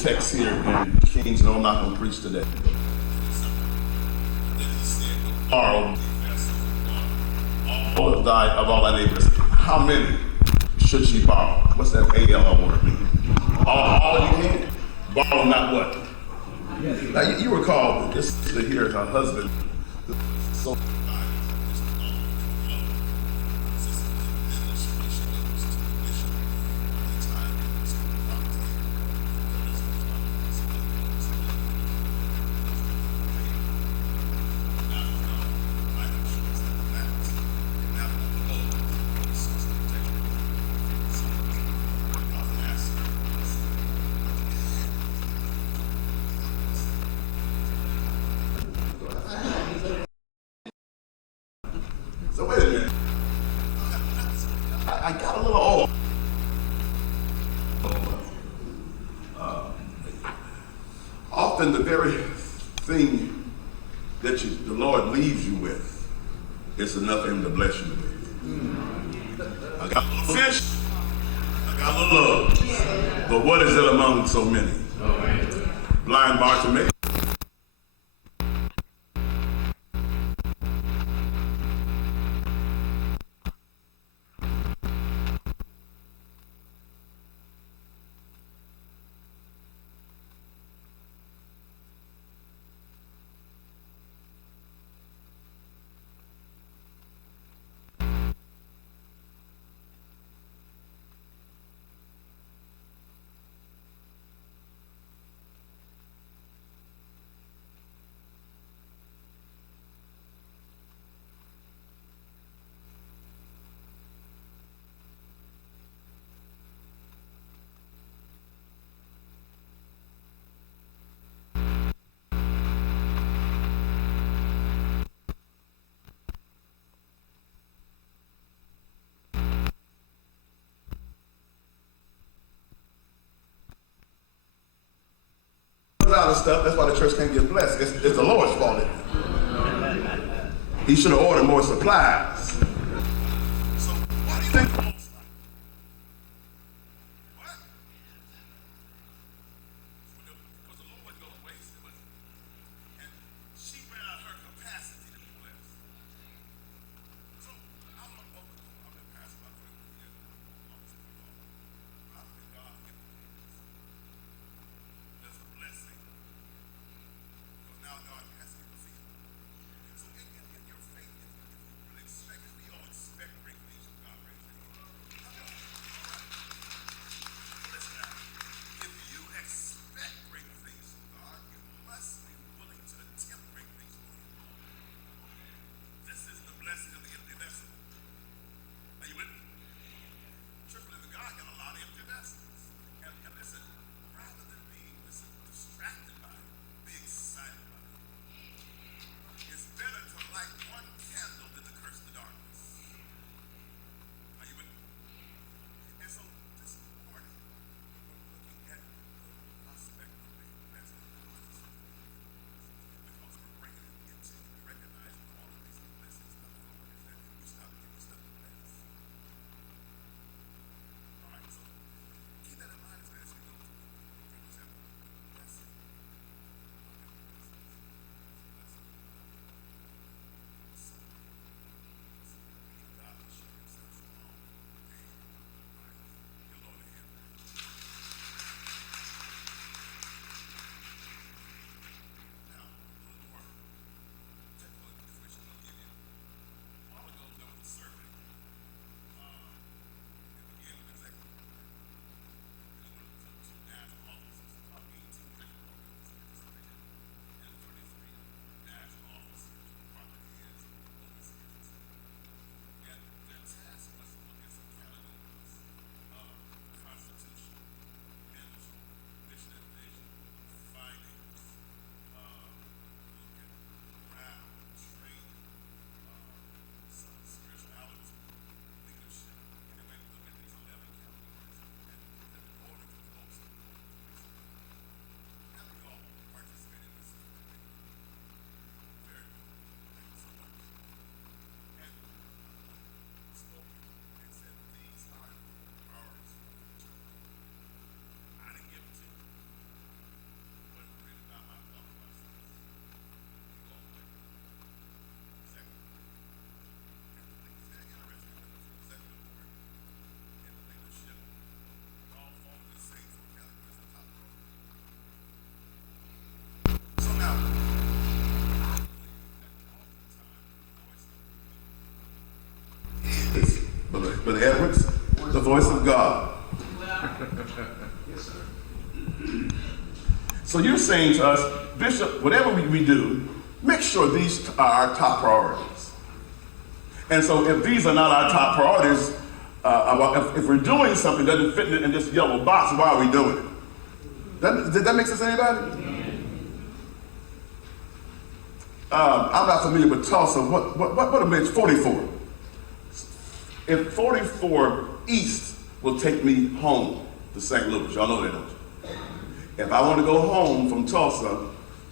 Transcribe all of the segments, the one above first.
text here in Kings, no, I'm not going to preach today. Borrow all of thy neighbors. How many should she borrow? What's that ALL word mean? All you can. Borrow not what? Now you recall this to hear her husband. So wait a minute. I got a little old. Often the very thing that the Lord leaves you with is enough for him to bless you with. I got a little fish, I got a little love. But what is it among so many? Blind Bartimaeus. Out of stuff. That's why the church can't get blessed. It's the Lord's fault. He should have ordered more supplies. So why do you think? What? Because the Lord goes to waste it, and she ran out of her capacity to be blessed. So I'm not over. I've been passed about 3 years. I think God can do this. There's a blessing. Because now God has to see. So in your faith, if you really expect Brother Edwards, the voice of God. So you're saying to us, Bishop, whatever we do, make sure these are our top priorities. And so if these are not our top priorities, if we're doing something that doesn't fit in this yellow box, why are we doing it? Did that make sense to anybody? I'm not familiar with Tulsa. What makes 44? If 44 East will take me home to St. Louis, y'all know that, don't you? If I want to go home from Tulsa,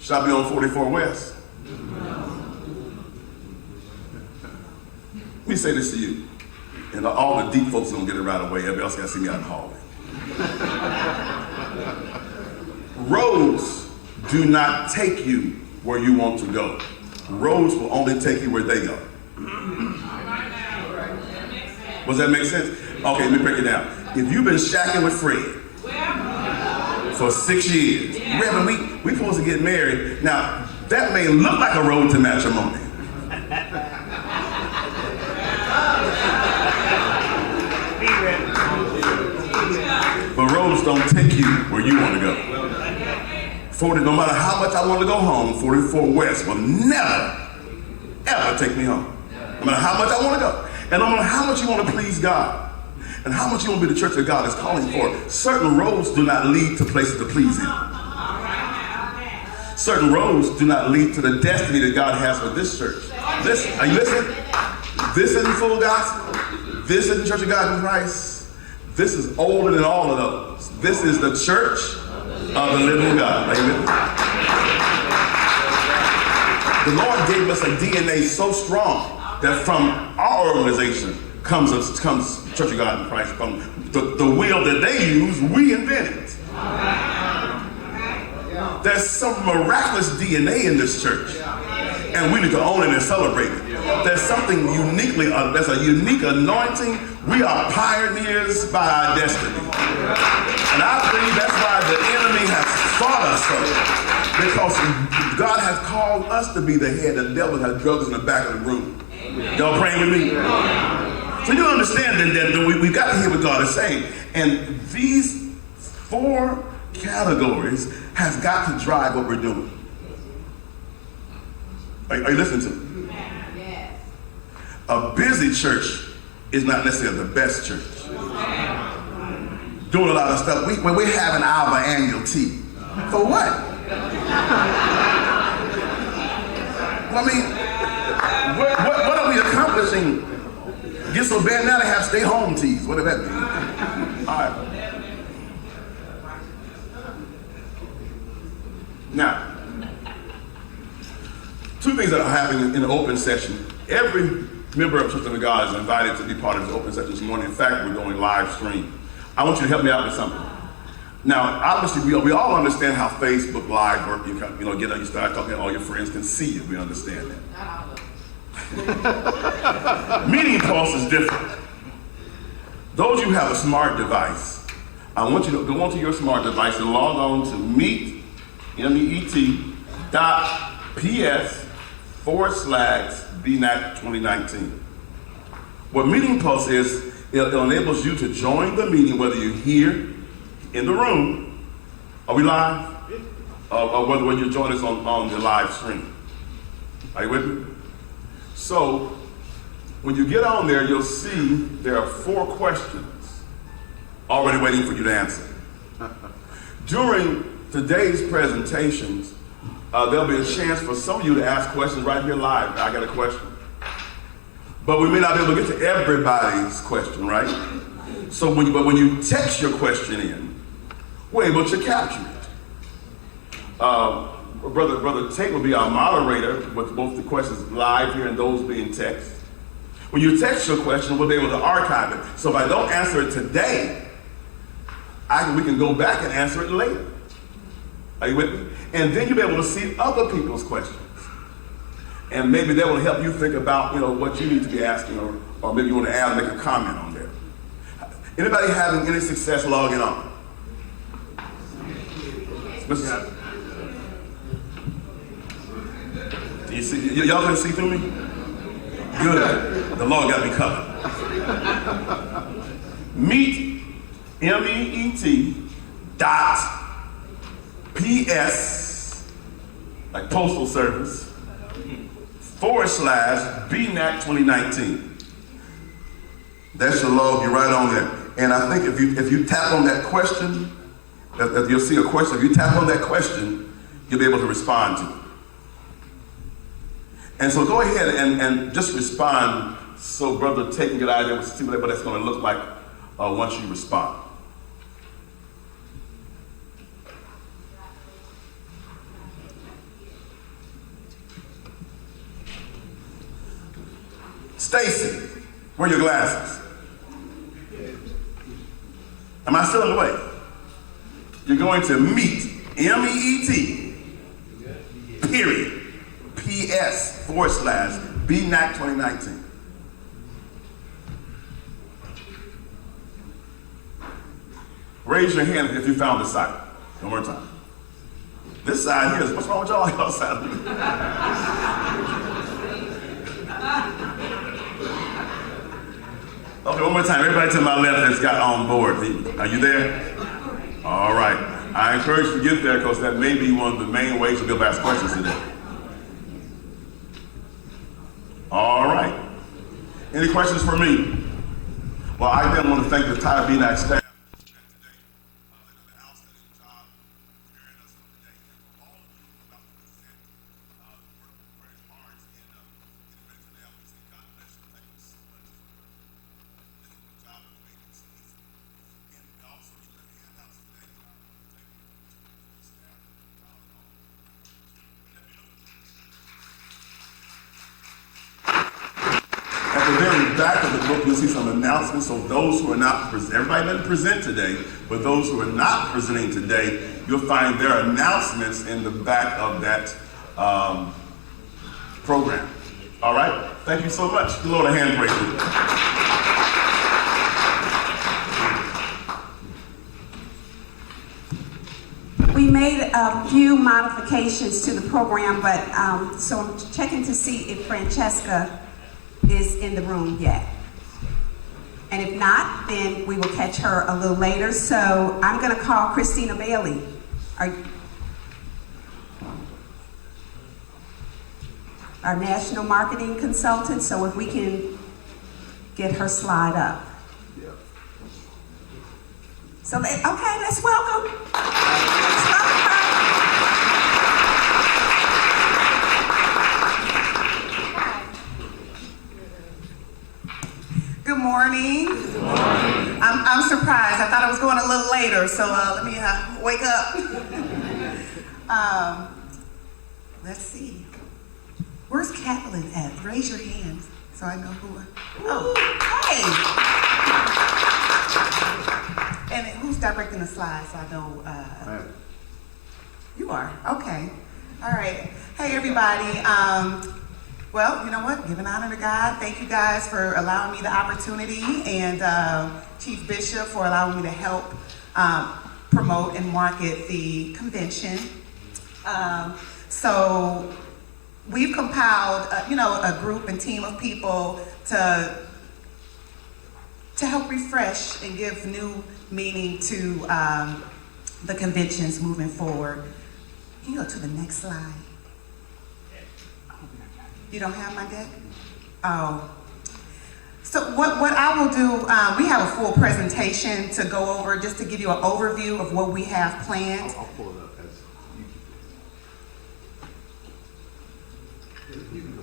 should I be on 44 West? Let me say this to you, and all the deep folks don't get it right away. Everybody else got to see me out in the hallway. Roads do not take you where you want to go. Roads will only take you where they go. Does that make sense? Okay, let me break it down. If you've been shacking with Fred for 6 years, Reverend, we supposed to get married. Now, that may look like a road to matrimony. But roads don't take you where you want to go. 40, no matter how much I want to go home, 44 West will never, ever take me home. No matter how much I want to go. And no matter how much you want to please God, and how much you want to be the church that God is calling for, certain roads do not lead to places to please Him. Certain roads do not lead to the destiny that God has for this church. Listen, are you listening? This isn't full gospel. This isn't the Church of God in Christ. This is older than all of those. This is the church of the living God. Amen. The Lord gave us a DNA so strong that from our organization comes Church of God in Christ. From the wheel that they use, we invented. There's some miraculous DNA in this church, and we need to own it and celebrate it. There's something uniquely, there's a unique anointing. We are pioneers by our destiny. And I believe that's why the enemy has fought us so. Because God has called us to be the head, and the devil has drugged us in the back of the room. Y'all praying with me? So you understand that we've got to hear what God is saying. And these 4 categories has got to drive what we're doing. Are you listening to me? Yes. A busy church is not necessarily the best church. Doing a lot of stuff. When we're having our annual tea. For what? I mean, what are we accomplishing? Get so bad now they have stay home teas. What does that mean? All right. Now, 2 things that are happening in the open session. Every member of Church of God is invited to be part of this open session this morning. In fact, we're going live stream. I want you to help me out with something. Now, obviously, we all understand how Facebook Live works. You start talking, all your friends can see you. We understand that. Meeting Pulse is different. Those of you who have a smart device, I want you to go onto your smart device and log on to meet.ps/BNAC 2019. What Meeting Pulse is, it enables you to join the meeting whether you're here in the room. Are we live? Or whether you join us on the live stream. Are you with me? So, when you get on there, you'll see there are 4 questions already waiting for you to answer. During today's presentations, there'll be a chance for some of you to ask questions right here live. I got a question. But we may not be able to get to everybody's question, right? So when you text your question in, we're able to capture it. Brother Tate will be our moderator with both the questions live here and those being text. When you text your question, we'll be able to archive it. So if I don't answer it today, we can go back and answer it later. Are you with me? And then you'll be able to see other people's questions. And maybe that will help you think about, what you need to be asking, or maybe you want to add or make a comment on there. Anybody having any success logging on? Do you see? Y'all can see through me? Good. The Lord got me covered. Meet, M-E-E-T, dot, P-S, like Postal Service, / BNAC 2019. That should log you right on there. And I think if you tap on that question, if you'll see a question, if you tap on that question, you'll be able to respond to it. And so go ahead and just respond so Brother Tate can get out of there with see what that's going to look like once you respond. Stacy, where are your glasses? Am I still in the way? You're going to meet, M-E-E-T, period, P-S, / BNAC 2019. Raise your hand if you found the site. One more time. This side here is, what's wrong with y'all? Y'all side. Okay, one more time. Everybody to my left that's got on board. Are you there? All right. I encourage you to get there because that may be one of the main ways you'll be able to ask questions today. All right. Any questions for me? Well, I then want to thank the entire BNAC staff. At the very back of the book, you'll see some announcements. So those who are not, everybody didn't present today, but those who are not presenting today, you'll find their announcements in the back of that program. All right? Thank you so much. Give the Lord a hand praise. We made a few modifications to the program, but so I'm checking to see if Francesca is in the room yet. And if not, then we will catch her a little later. So I'm going to call Christina Bailey. Our national marketing consultant, so if we can get her slide up. So, okay, let's welcome. Let's welcome her. Good morning. Good morning. I'm surprised. I thought I was going a little later, so let me wake up. Let's see. Where's Catlin at? Raise your hands so I know who. Oh, hey. And who's directing the slides so I know? You are? Okay. All right. Hey, everybody. Well, you know what? Giving honor to God. Thank you guys for allowing me the opportunity, and Chief Bishop for allowing me to help promote and market the convention. So we've compiled, a group and team of people to help refresh and give new meaning to the conventions moving forward. Can you go to the next slide? You don't have my deck? Oh. So what I will do, we have a full presentation to go over just to give you an overview of what we have planned. I'll pull it up as you can go.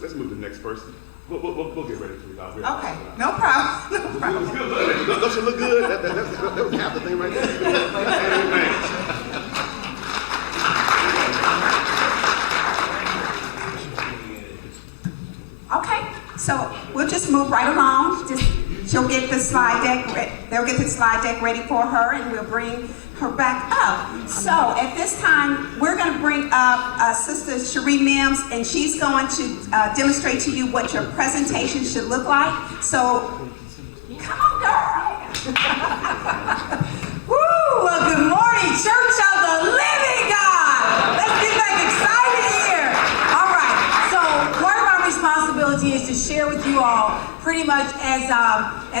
Let's move to the next person. We'll get ready for you. Okay, no problem. No problem. It was good. Don't you look good? That was half the thing right there. Amen. Okay, so we'll just move right along. She'll get the slide deck. They'll get the slide deck ready for her, and we'll bring her back up. So at this time, we're going to bring up Sister Cherie Mims, and she's going to demonstrate to you what your presentation should look like. So Woo! Well, good morning, Church of the Living God. Let's get back excited here. All right. So part of our responsibility is to share with you all, pretty much as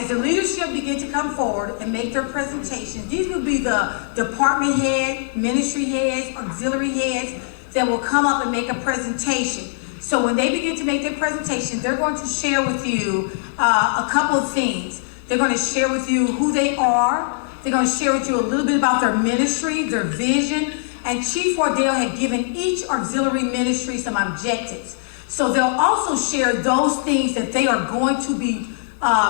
the leadership begin to come forward and make their presentations. These will be the department head, ministry heads, auxiliary heads that will come up and make a presentation. So when they begin to make their presentation, they're going to share with you a couple of things. They're going to share with you who they are. They're going to share with you a little bit about their ministry, their vision. And Chief Waddell had given each auxiliary ministry some objectives. So they'll also share those things that they are going to be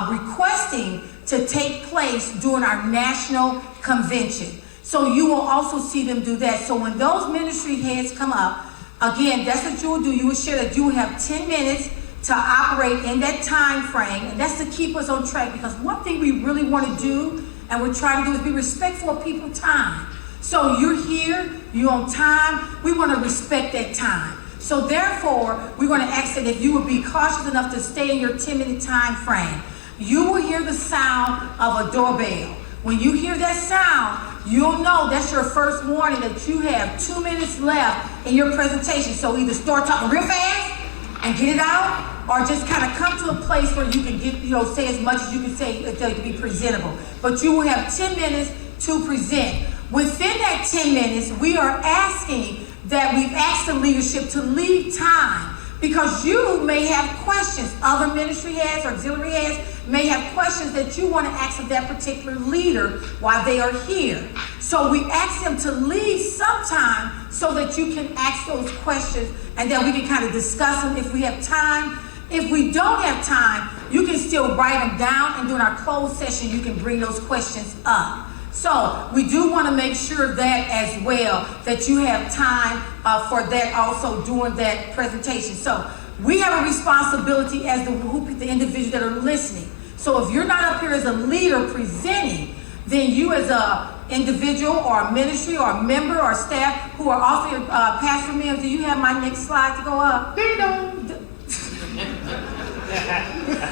requesting to take place during our national convention. So you will also see them do that. So when those ministry heads come up, again, that's what you will do. You will share that you will have 10 minutes to operate in that time frame. And that's to keep us on track, because one thing we really want to do and we're trying to do is be respectful of people's time. So you're here, you're on time. We want to respect that time. So therefore, we're going to ask that if you would be cautious enough to stay in your 10-minute time frame. You will hear the sound of a doorbell. When you hear that sound, you'll know that's your first warning that you have 2 minutes left in your presentation. So either start talking real fast and get it out, or just kind of come to a place where you can get, say as much as you can say to be presentable. But you will have 10 minutes to present. Within that 10 minutes, we are asking that we've asked the leadership to leave time, because you may have questions. Other ministry heads or auxiliary heads may have questions that you want to ask of that particular leader while they are here. So we ask them to leave some time so that you can ask those questions, and then we can kind of discuss them if we have time. If we don't have time, you can still write them down, and during our closed session, you can bring those questions up. So we do want to make sure that as well, that you have time for that also during that presentation. So we have a responsibility as the individuals that are listening. So if you're not up here as a leader presenting, then you as a individual or a ministry or a member or staff who are off here, Pastor Mills, do you have my next slide to go up? Ding dong.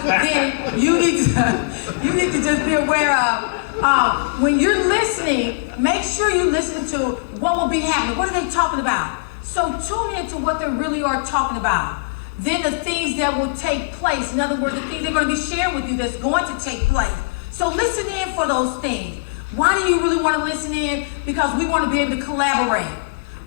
Then you need to just be aware of, when you're listening, make sure you listen to what will be happening. What are they talking about? So tune into what they really are talking about. Then the things that will take place. In other words, the things they're going to be sharing with you that's going to take place. So listen in for those things. Why do you really want to listen in? Because we want to be able to collaborate.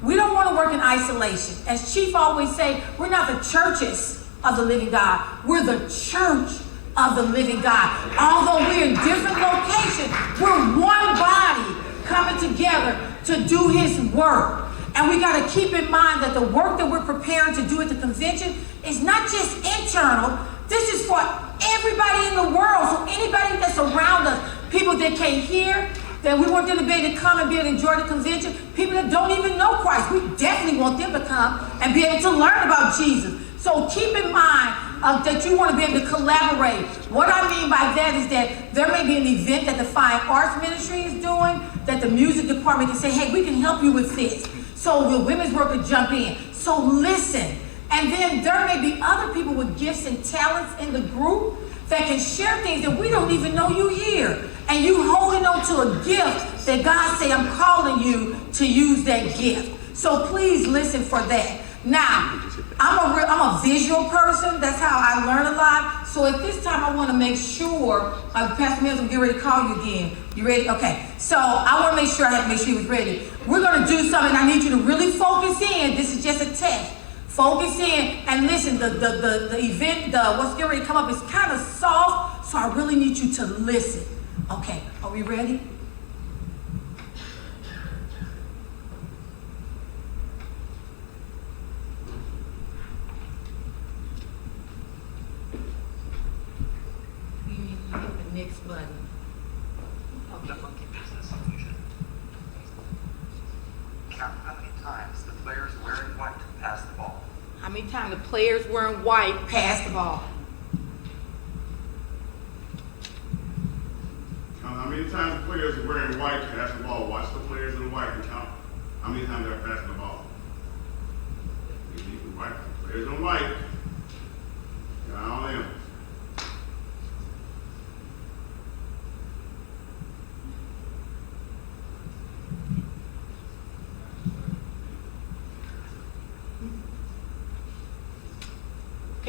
We don't want to work in isolation. As Chief always say, we're not the churches of the living God. We're the church of the living God. Although we're in different locations, we're one body coming together to do his work. And we got to keep in mind that the work that we're preparing to do at the convention is not just internal. This is for everybody in the world. So anybody that's around us, people that can't hear, that we want them to be able to come and be able to enjoy the convention, people that don't even know Christ, we definitely want them to come and be able to learn about Jesus. So keep in mind that you want to be able to collaborate. What I mean by that is that there may be an event that the Fine Arts Ministry is doing, that the music department can say, hey, we can help you with this. So the women's work will jump in. So listen. And then there may be other people with gifts and talents in the group that can share things that we don't even know you hear. And you holding on to a gift that God say, I'm calling you to use that gift. So please listen for that. Now, I'm a visual person. That's how I learn a lot. So at this time, I want to make sure, Pastor Mills, I'm getting ready to call you again. You ready? Okay. So I want to make sure, I have to make sure he was ready. We're going to do something. I need you to really focus in. This is just a test. Focus in and listen. The event, what's getting ready to come up is kind of soft, so I really need you to listen. Okay. Are we ready? Next button. Okay. Count how many times the players wearing white pass the ball. How many times the players wearing white pass the ball? Count how many times the players are wearing white pass the ball. Watch the players in white and count how many times they're passing the ball. White. Players in white. Count them.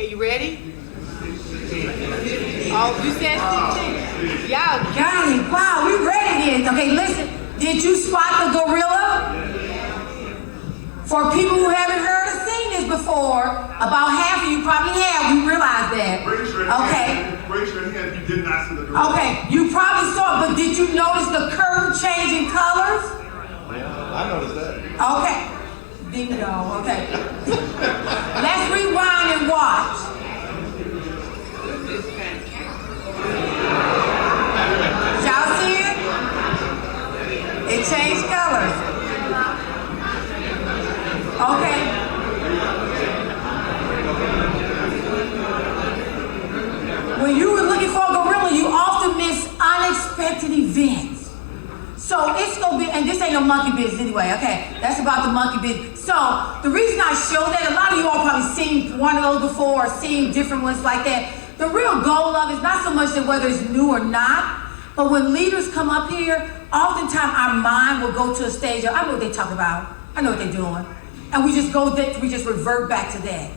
Okay, you ready? Oh, you said 16. Y'all got it. Wow, we ready then. Okay, listen. Did you spot the gorilla? For people who haven't heard or seen this before, about half of you probably have. We realize that. Okay. Raise your hand if you did not see the gorilla. Okay, you probably saw it, but did you notice the curtain changing colors? I noticed that. Okay. Bingo. Okay. Let's rewind and watch. Y'all see it? It changed colors. Okay. When you were looking for a gorilla, you often miss unexpected events. So it's gonna be, and this ain't no monkey business anyway, okay? That's about the monkey business. So the reason I show that, a lot of you all probably seen one of those before or seen different ones like that. The real goal of it is not so much that whether it's new or not, but when leaders come up here, oftentimes our mind will go to a stage of, I know what they talk about, I know what they're doing. And we just go there, we just revert back to that.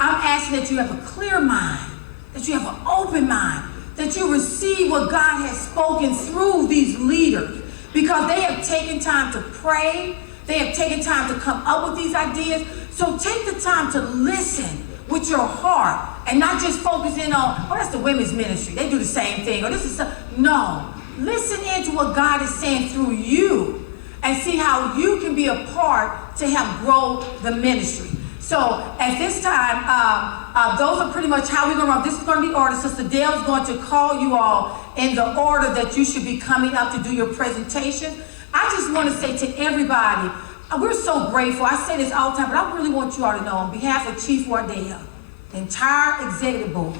I'm asking that you have a clear mind, that you have an open mind, that you receive what God has spoken through these leaders, because they have taken time to pray, they have taken time to come up with these ideas. So take the time to listen with your heart and not just focus in on, oh, that's the women's ministry, they do the same thing, or this is, no. Listen into what God is saying through you and see how you can be a part to help grow the ministry. So at this time, those are pretty much how we're going to run. This is going to be ordered. Sister Dale's going to call you all in the order that you should be coming up to do your presentation. I just want to say to everybody, we're so grateful. I say this all the time, but I really want you all to know, on behalf of Chief Waddell, the entire executive board,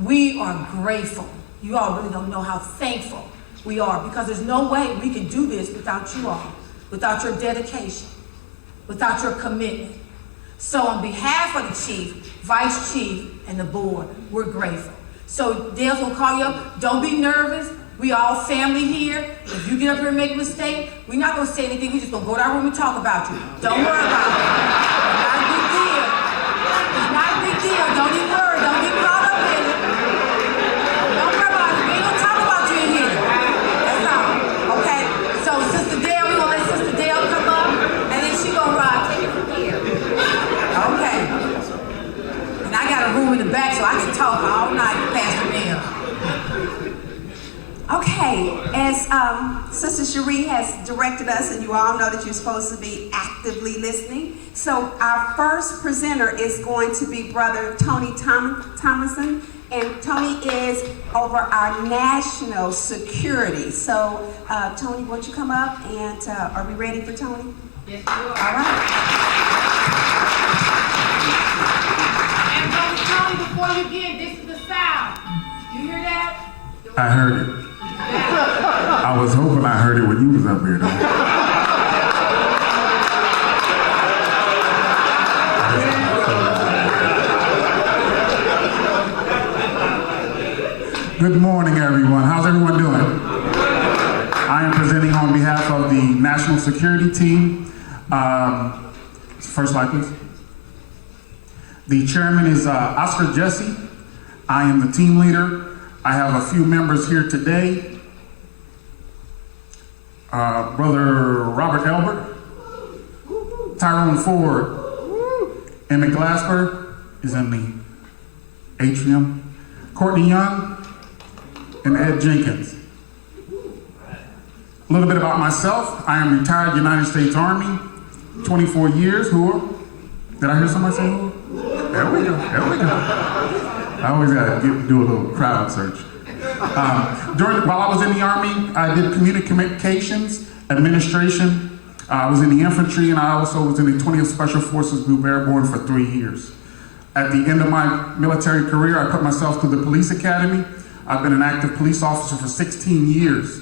we are grateful. You all really don't know how thankful we are, because there's no way we can do this without you all, without your dedication, without your commitment. So on behalf of the chief, vice chief, and the board, we're grateful. So Dale's gonna call you up. Don't be nervous. We all family here. If you get up here and make a mistake, we're not gonna say anything. We're just gonna go to our room and talk about you. Don't worry about it. It's not a big deal. It's not a big deal. Don't even worry. Don't get caught up in it. Don't worry about it. We ain't gonna talk about you in here. That's all. Okay? So Sister Dale, we're gonna let Sister Dale come up, and then she gonna take it from here. Okay. And I got a room in the back so I can talk all night with Pastor Mel. Okay, as Sister Cherie has directed us, and you all know that you're supposed to be actively listening. So our first presenter is going to be Brother Tony Thomason, and Tony is over our national security. So Tony, won't you come up, and are we ready for Tony? Yes, you are. All right. And Brother Tony, before you begin, this is the sound. You hear that? I heard it. I was hoping I heard it when you was up here, though. Good morning, everyone. How's everyone doing? I am presenting on behalf of the National Security Team. First slide, please. The chairman is Oscar Jesse. I am the team leader. I have a few members here today. Brother Robert Elbert, Tyrone Ford, Emmett Glasper is in the atrium, Courtney Young, and Ed Jenkins. A little bit about myself. I am retired United States Army, 24 years. Who? Did I hear somebody say who? There we go, there we go. I always gotta do a little crowd search. While I was in the Army, I did communications, administration. I was in the infantry, and I also was in the 20th Special Forces Group Airborne for 3 years. At the end of my military career, I put myself through the police academy. I've been an active police officer for 16 years.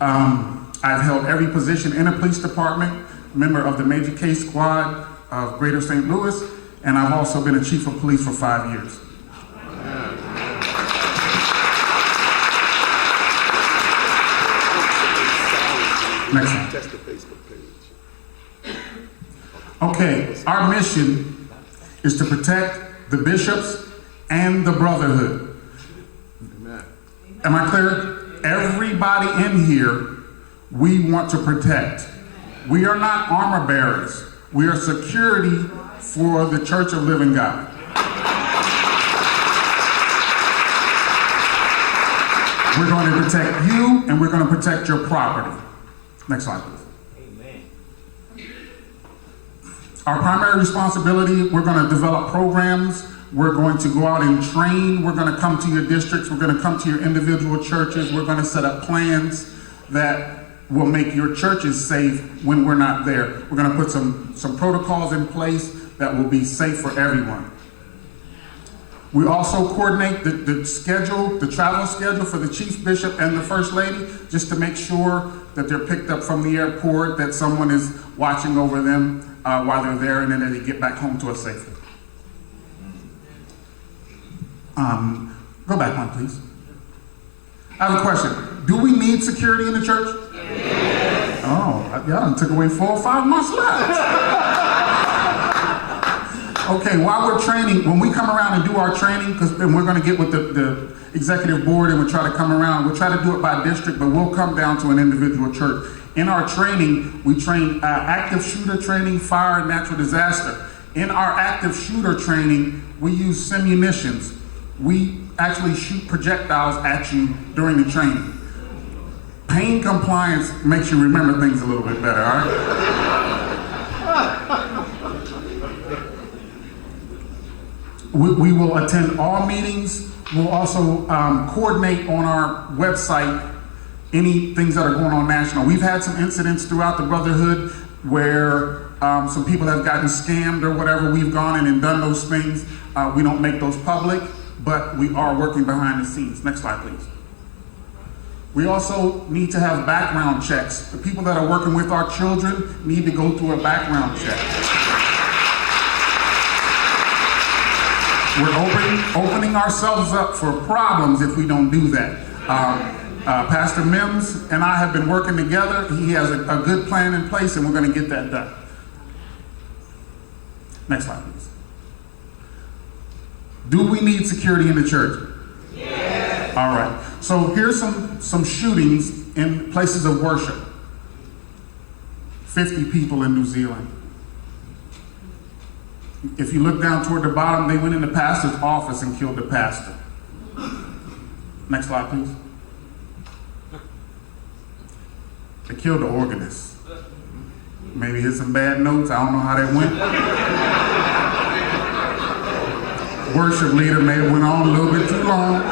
I've held every position in a police department, member of the Major Case Squad of Greater St. Louis, and I've also been a chief of police for 5 years. Next one. Test the Facebook page. Okay, our mission is to protect, the bishops, and the brotherhood. Amen. Am I clear? Everybody in here, we want to protect. We are not armor bearers. We are security for the Church of Living God. We're going to protect you, and we're going to protect your property. Next slide, please. Amen. Our primary responsibility, we're going to develop programs. We're going to go out and train. We're going to come to your districts. We're going to come to your individual churches. We're going to set up plans that will make your churches safe when we're not there. We're going to put some protocols in place that will be safe for everyone. We also coordinate the schedule, the travel schedule for the chief bishop and the first lady, just to make sure that they're picked up from the airport, that someone is watching over them while they're there, and then that they get back home to us safely. Go back one, please. I have a question. Do we need security in the church? Yes. Oh, y'all done took away 4 or 5 months left. Okay, while we're training, when we come around and do our training, and we're going to get with the executive board and we'll try to come around, we'll try to do it by district, but we'll come down to an individual church. In our training, we train active shooter training, fire, and natural disaster. In our active shooter training, we use simunitions. We actually shoot projectiles at you during the training. Pain compliance makes you remember things a little bit better, all right? We will attend all meetings. We'll also coordinate on our website any things that are going on national. We've had some incidents throughout the Brotherhood where some people have gotten scammed or whatever. We've gone in and done those things. We don't make those public, but we are working behind the scenes. Next slide, please. We also need to have background checks. The people that are working with our children need to go through a background check. We're opening ourselves up for problems if we don't do that. Pastor Mims and I have been working together. He has a good plan in place, and we're going to get that done. Next slide, please. Do we need security in the church? Yes. All right. So here's some shootings in places of worship. 50 people in New Zealand. If you look down toward the bottom, they went in the pastor's office and killed the pastor. Next slide, please. They killed the organist. Maybe here's some bad notes. I don't know how that went. Worship leader may have went on a little bit too long.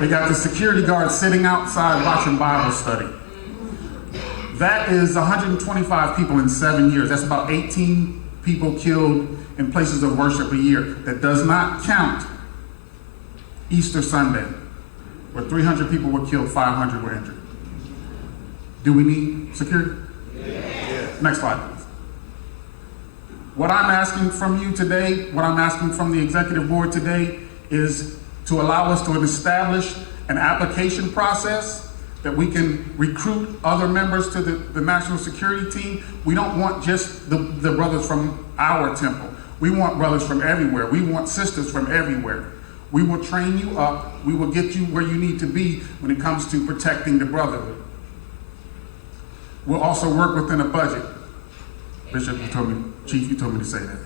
They got the security guard sitting outside watching Bible study. That is 125 people in 7 years. That's about 18 people killed in places of worship a year. That does not count Easter Sunday, where 300 people were killed, 500 were injured. Do we need security? Yes. Next slide, please. What I'm asking from you today, what I'm asking from the executive board today, is to allow us to establish an application process that we can recruit other members to the national security team. We don't want just the brothers from our temple. We want brothers from everywhere. We want sisters from everywhere. We will train you up. We will get you where you need to be when it comes to protecting the brotherhood. We'll also work within a budget. Bishop, you told me, Chief, you told me to say that.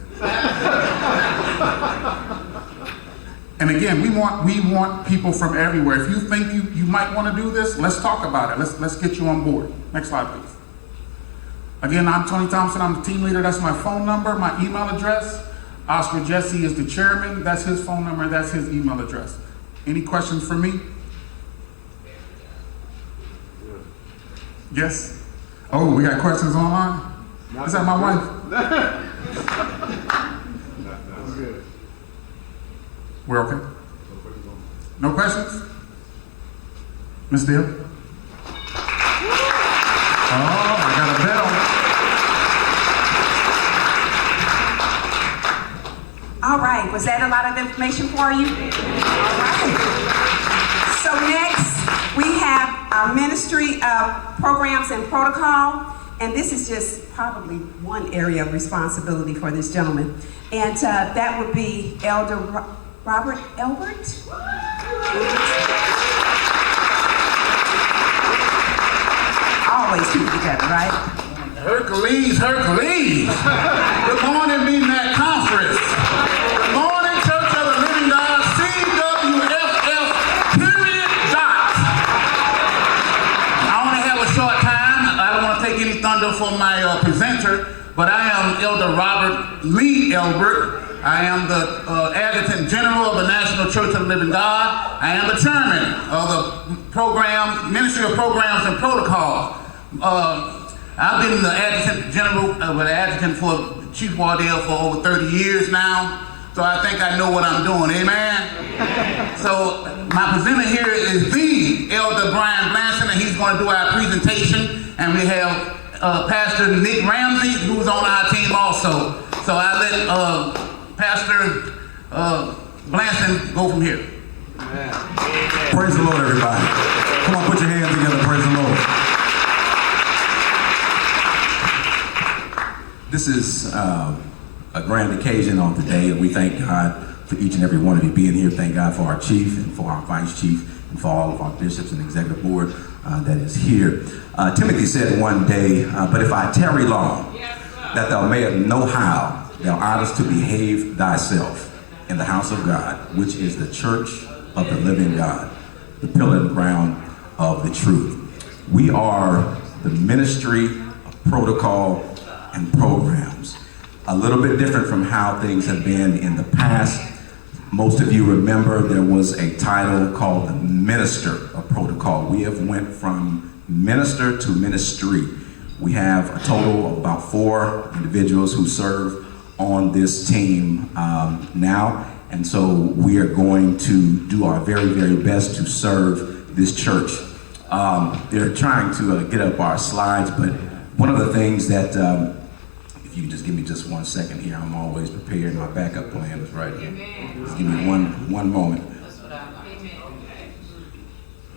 And again, we want people from everywhere. If you think you might want to do this, let's talk about it. Let's get you on board. Next slide, please. Again, I'm Tony Thompson. I'm the team leader. That's my phone number, my email address. Oscar Jesse is the chairman. That's his phone number. That's his email address. Any questions for me? Yes? Oh, we got questions online? Is that my wife? That's good. We're okay? No questions? Ms. Deal? Oh, I got a bell. All right, was that a lot of information for you? All right. So next, we have our ministry of programs and protocol. and this is just probably one area of responsibility for this gentleman, and that would be Elder Robert Elbert. Always keep it together, right? Hercules. Good morning, meeting at conference. Good morning, Church of the Living God, CWFF, period, dot. I only have a short time. I don't want to take any thunder from my presenter, but I am Elder Robert Lee Elbert. I am the Adjutant General of the National Church of the Living God. I am the Chairman of the Ministry of Programs and Protocol. I've been the Adjutant General, the Adjutant for Chief Waddell for over 30 years now, so I think I know what I'm doing, amen? So my presenter here is the Elder Brian Blanson, and he's going to do our presentation, and we have Pastor Nick Ramsey, who's on our team also. So I let Pastor Blanson go from here. Amen. Praise the Lord, everybody. Come on, put your hands together, praise the Lord. This is a grand occasion on today, and we thank God for each and every one of you being here. Thank God for our chief and for our vice chief and for all of our bishops and executive board that is here. Timothy said one day, but if I tarry long, that thou mayest know how thou oughtest to behave thyself in the house of God, which is the church of the living God, the pillar and ground of the truth. We are the ministry of protocol and programs. A little bit different from how things have been in the past. Most of you remember there was a title called the Minister of Protocol. We have went from minister to ministry. We have a total of about 4 individuals who serve on this team now, and so we are going to do our very, very best to serve this church. They're trying to get up our slides, but one of the things that, if you can just give me just 1 second here, I'm always prepared. My backup plan is right here. Just give me one moment.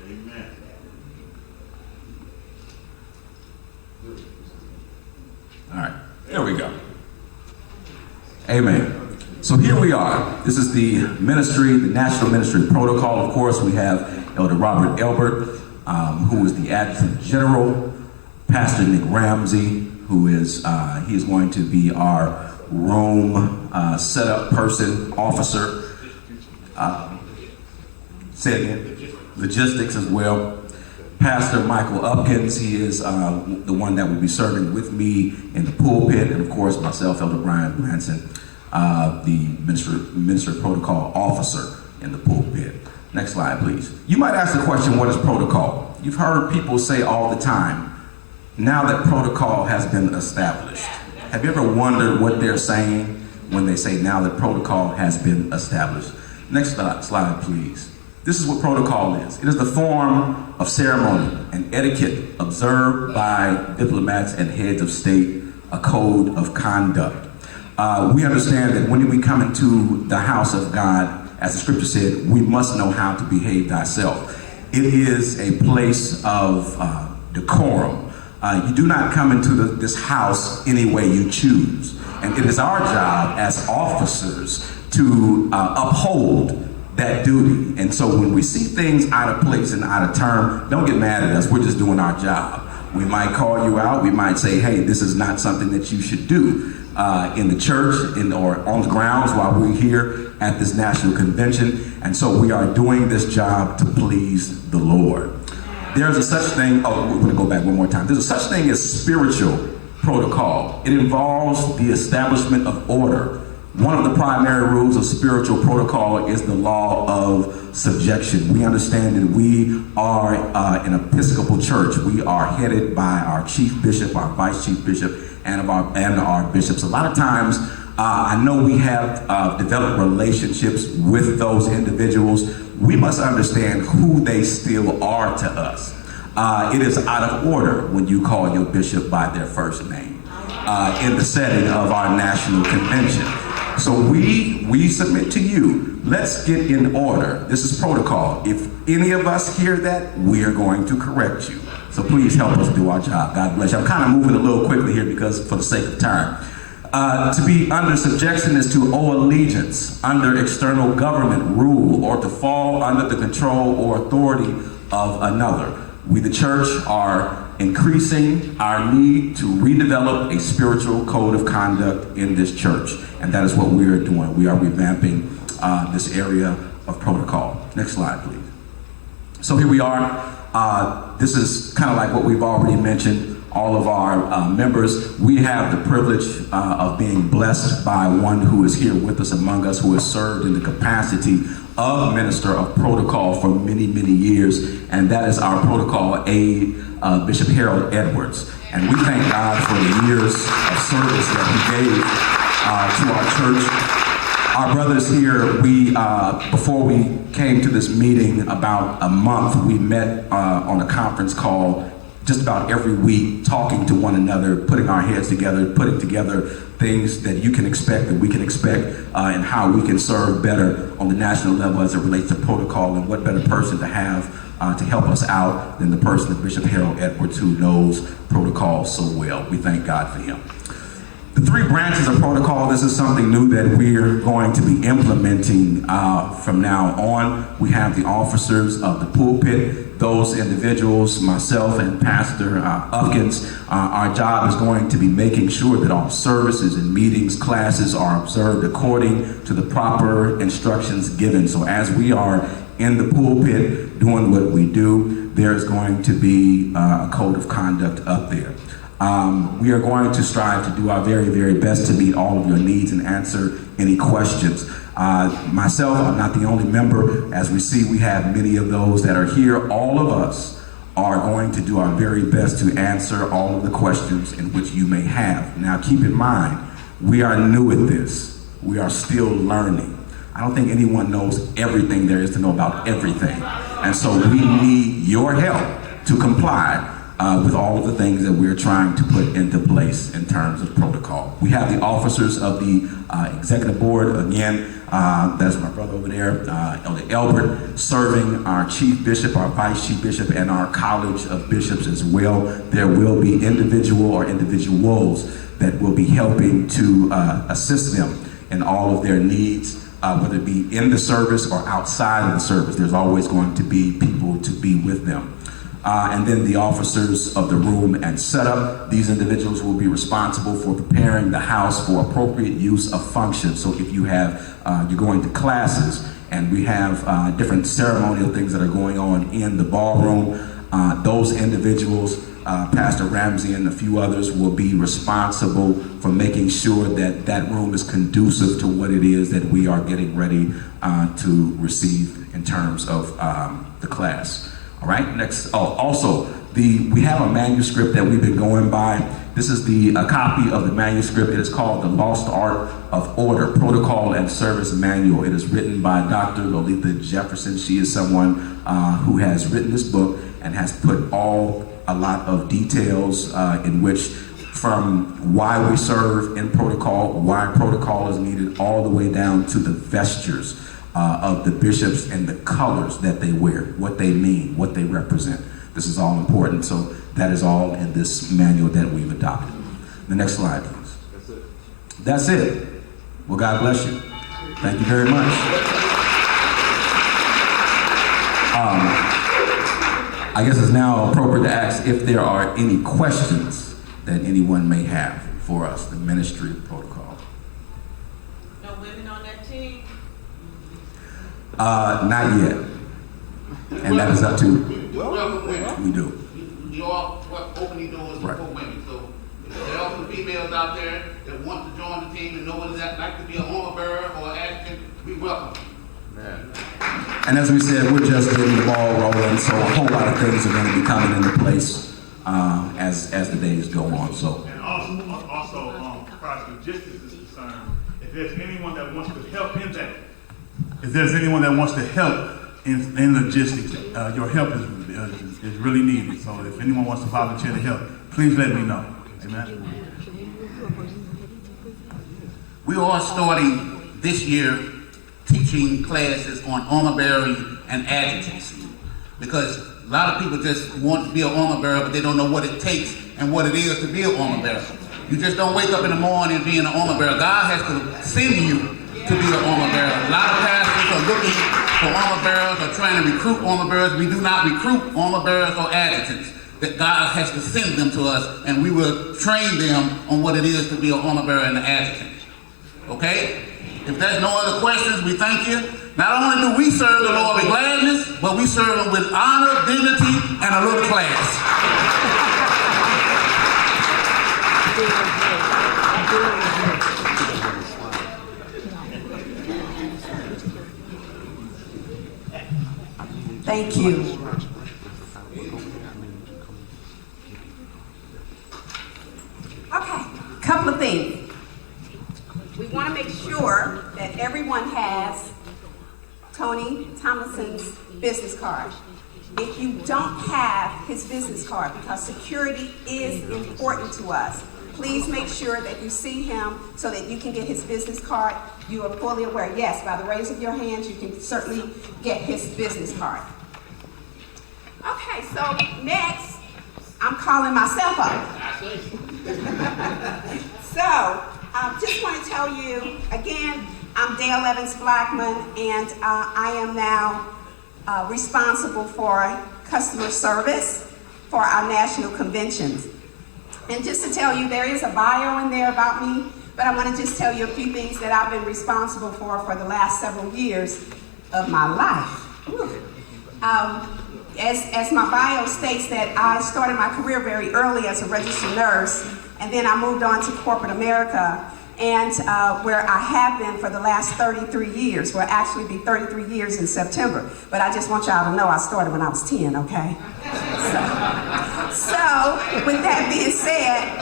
Amen. All right, there we go. Amen. So here we are. This is the ministry, the National Ministry Protocol. Of course, we have Elder Robert Elbert, who is the Adjutant General, Pastor Nick Ramsey, who is he is going to be our room setup person, officer. Say it again. Logistics as well. Pastor Michael Upkins, he is the one that will be serving with me in the pulpit, and of course myself, Elder Brian Branson, the Minister Protocol Officer in the pulpit. Next slide, please. You might ask the question, what is protocol? You've heard people say all the time, now that protocol has been established. Have you ever wondered what they're saying when they say now that protocol has been established? Next slide, please. This is what protocol is. It is the form of ceremony and etiquette observed by diplomats and heads of state, a code of conduct. We understand that when we come into the house of God, as the scripture said, we must know how to behave thyself. It is a place of decorum. You do not come into this house any way you choose. And it is our job as officers to uphold that duty. And so when we see things out of place and out of term, don't get mad at us. We're just doing our job. We might call you out. We might say, hey, this is not something that you should do in the church or on the grounds while we're here at this national convention. And so we are doing this job to please the Lord. There's a such thing, we're going to go back one more time. There's a such thing as spiritual protocol. It involves the establishment of order. One of the primary rules of spiritual protocol is the law of subjection. We understand that we are an Episcopal church. We are headed by our chief bishop, our vice chief bishop, and our bishops. A lot of times, I know we have developed relationships with those individuals. We must understand who they still are to us. It is out of order when you call your bishop by their first name in the setting of our national convention. So we submit to you, let's get in order. This is protocol. If any of us hear that, we are going to correct you. So please help us do our job. God bless you. I'm kind of moving a little quickly here because for the sake of time. To be under subjection is to owe allegiance under external government rule or to fall under the control or authority of another. We, the church, are increasing our need to redevelop a spiritual code of conduct in this church. And that is what we are doing. We are revamping this area of protocol. Next slide, please. So here we are. This is kind of like what we've already mentioned. All of our members, we have the privilege of being blessed by one who is here with us among us, who has served in the capacity of Minister of Protocol for many, many years, and that is our protocol aide, Bishop Harold Edwards. And we thank God for the years of service that he gave to our church. Our brothers here, before we came to this meeting about a month, we met on a conference call just about every week, talking to one another, putting our heads together, putting together things that you can expect, that we can expect, and how we can serve better on the national level as it relates to protocol, and what better person to have to help us out than the person of Bishop Harold Edwards, who knows protocol so well. We thank God for him. The 3 branches of protocol, this is something new that we're going to be implementing from now on. We have the officers of the pulpit, those individuals, myself and Pastor Upkins. Our job is going to be making sure that all services and meetings, classes are observed according to the proper instructions given. So as we are in the pulpit doing what we do, there's going to be a code of conduct up there. We are going to strive to do our very, very best to meet all of your needs and answer any questions. Myself, I'm not the only member. As we see, we have many of those that are here. All of us are going to do our very best to answer all of the questions in which you may have. Now, keep in mind, we are new at this. We are still learning. I don't think anyone knows everything there is to know about everything. And so we need your help to comply with all of the things that we're trying to put into place in terms of protocol. We have the officers of the executive board, again, that's my brother over there, Elder Elbert, serving our chief bishop, our vice chief bishop, and our college of bishops as well. There will be individual or individuals that will be helping to assist them in all of their needs, whether it be in the service or outside of the service. There's always going to be people to be with them. And then the officers of the room and setup. These individuals will be responsible for preparing the house for appropriate use of function. So if you have, you're going to classes and we have different ceremonial things that are going on in the ballroom, those individuals, Pastor Ramsey and a few others, will be responsible for making sure that that room is conducive to what it is that we are getting ready to receive in terms of the class. All right, next, also, we have a manuscript that we've been going by. This is a copy of the manuscript. It is called The Lost Art of Order, Protocol and Service Manual. It is written by Dr. Lolita Jefferson. She is someone who has written this book and has put a lot of details in which, from why we serve in protocol, why protocol is needed, all the way down to the vestures of the bishops and the colors that they wear, what they mean, what they represent. This is all important, so that is all in this manual that we've adopted. The next slide, please. That's it. Well, God bless you. Thank you very much. I guess it's now appropriate to ask if there are any questions that anyone may have for us, the Ministry of Protocol. No women on that team? Not yet. And that is up to, Welcome women. we do. You all opening doors for women. So there are some females out there that want to join the team and know what it's like to be a armor bearer or advocate. We welcome you. And as we said, we're just getting the ball rolling, so a whole lot of things are going to be coming into place as the days go on. So. And also, as far as logistics is concerned, if there's anyone that wants to help in that, if there's anyone that wants to help in logistics, your help is really needed. So if anyone wants to volunteer to help, please let me know. Amen. We are starting this year teaching classes on armor bearing and adjutancy, because a lot of people just want to be an armor bearer, but they don't know what it takes and what it is to be an armor bearer. You just don't wake up in the morning being an armor bearer. God has to send you to be an armor bearer. A lot of pastors are looking for armor bearers or trying to recruit armor bearers. We do not recruit armor bearers or adjutants. That God has to send them to us, and we will train them on what it is to be an armor bearer and an adjutant. Okay? If there's no other questions, we thank you. Not only do we serve the Lord with gladness, but we serve him with honor, dignity, and a little class. Thank you. Okay, couple of things. We want to make sure that everyone has Tony Thomason's business card. If you don't have his business card, because security is important to us, please make sure that you see him so that you can get his business card. You are fully aware, yes, by the raise of your hands, you can certainly get his business card. Okay, so next, I'm calling myself up. So, just want to tell you, again, I'm Dale Evans Blackman, and I am now responsible for customer service for our national conventions. And just to tell you, there is a bio in there about me, but I want to just tell you a few things that I've been responsible for the last several years of my life. As my bio states, that I started my career very early as a registered nurse, and then I moved on to corporate America, and where I have been for the last 33 years. Will actually be 33 years in September, but I just want y'all to know I started when I was 10, okay? So with that being said,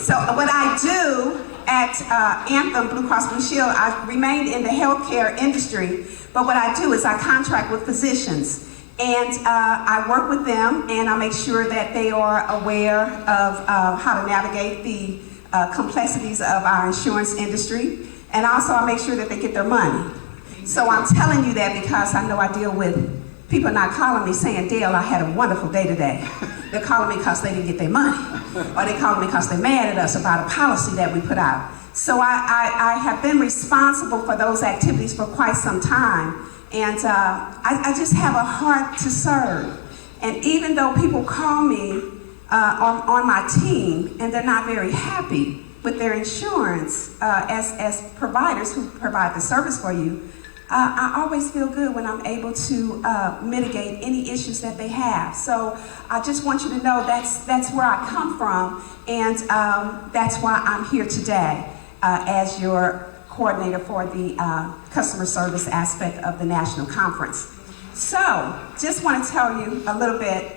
so what I do at Anthem Blue Cross Blue Shield, I remained in the healthcare industry, but what I do is I contract with physicians. And I work with them, and I make sure that they are aware of how to navigate the complexities of our insurance industry. And also I make sure that they get their money. So I'm telling you that because I know I deal with people not calling me saying, Dale, I had a wonderful day today. They're calling me because they didn't get their money. Or they calling me because they're mad at us about a policy that we put out. So I have been responsible for those activities for quite some time. And I just have a heart to serve. And even though people call me on my team and they're not very happy with their insurance as providers who provide the service for you, I always feel good when I'm able to mitigate any issues that they have. So I just want you to know that's where I come from, and that's why I'm here today as your coordinator for the customer service aspect of the national conference. So, just want to tell you a little bit,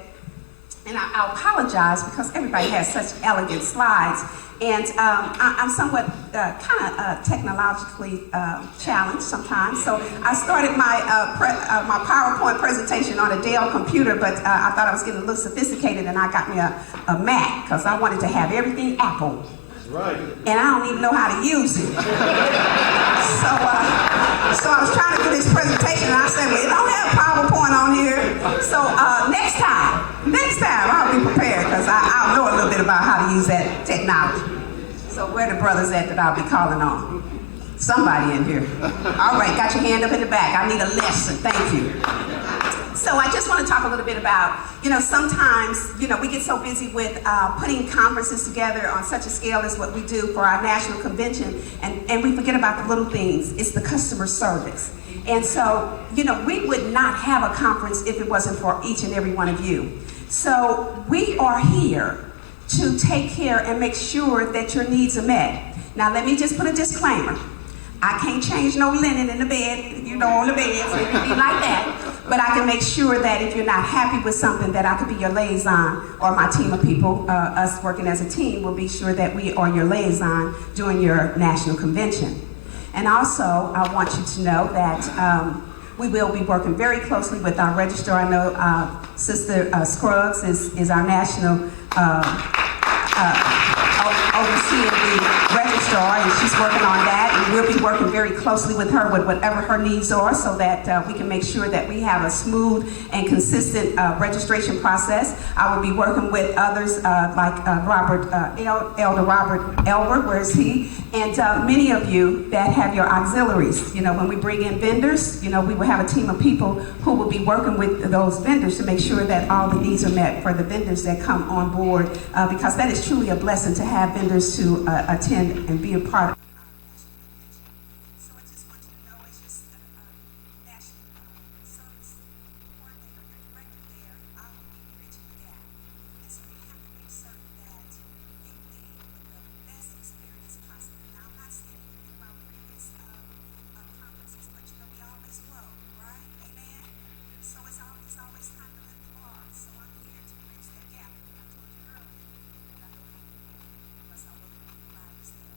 and I apologize because everybody has such elegant slides, and I'm somewhat kind of technologically challenged sometimes. So I started my my PowerPoint presentation on a Dell computer, but I thought I was getting a little sophisticated, and I got me a Mac because I wanted to have everything Apple. Right. And I don't even know how to use it. So I was trying to do this presentation, and I said, well, it don't have PowerPoint on here. So next time, I'll be prepared, because I'll know a little bit about how to use that technology. So where the brothers at that I'll be calling on? Somebody in here. All right, got your hand up in the back. I need a lesson. Thank you. So I just want to talk a little bit about, sometimes, we get so busy with putting conferences together on such a scale as what we do for our national convention, and we forget about the little things. It's the customer service. And so, we would not have a conference if it wasn't for each and every one of you. So we are here to take care and make sure that your needs are met. Now, let me just put a disclaimer. I can't change no linen in the bed, on the bed, so it can be like that. But I can make sure that if you're not happy with something, that I could be your liaison, or my team of people, us working as a team, will be sure that we are your liaison during your national convention. And also, I want you to know that we will be working very closely with our registrar. I know Sister Scruggs is our national overseeing the registrar, and she's working on that, and we'll be working very closely with her with whatever her needs are so that we can make sure that we have a smooth and consistent registration process. I will be working with others like Elder Robert Elbert, where is he? And many of you that have your auxiliaries. You know, when we bring in vendors, you know, we will have a team of people who will be working with those vendors to make sure that all the needs are met for the vendors that come on board, because that is truly a blessing to have vendors to attend and be a part of. So I just want you to know, it's just national service coordinator, your director there, I will be bridging the gap. And so we have to make certain that you lead with the best experience possible. Now, I'm not saying anything about previous conferences, but you know, we always grow, right? Amen? So it's always time to lift the bar. So I'm here to bridge that gap. I told you earlier, and I know how to do it. Plus, I work with providers there.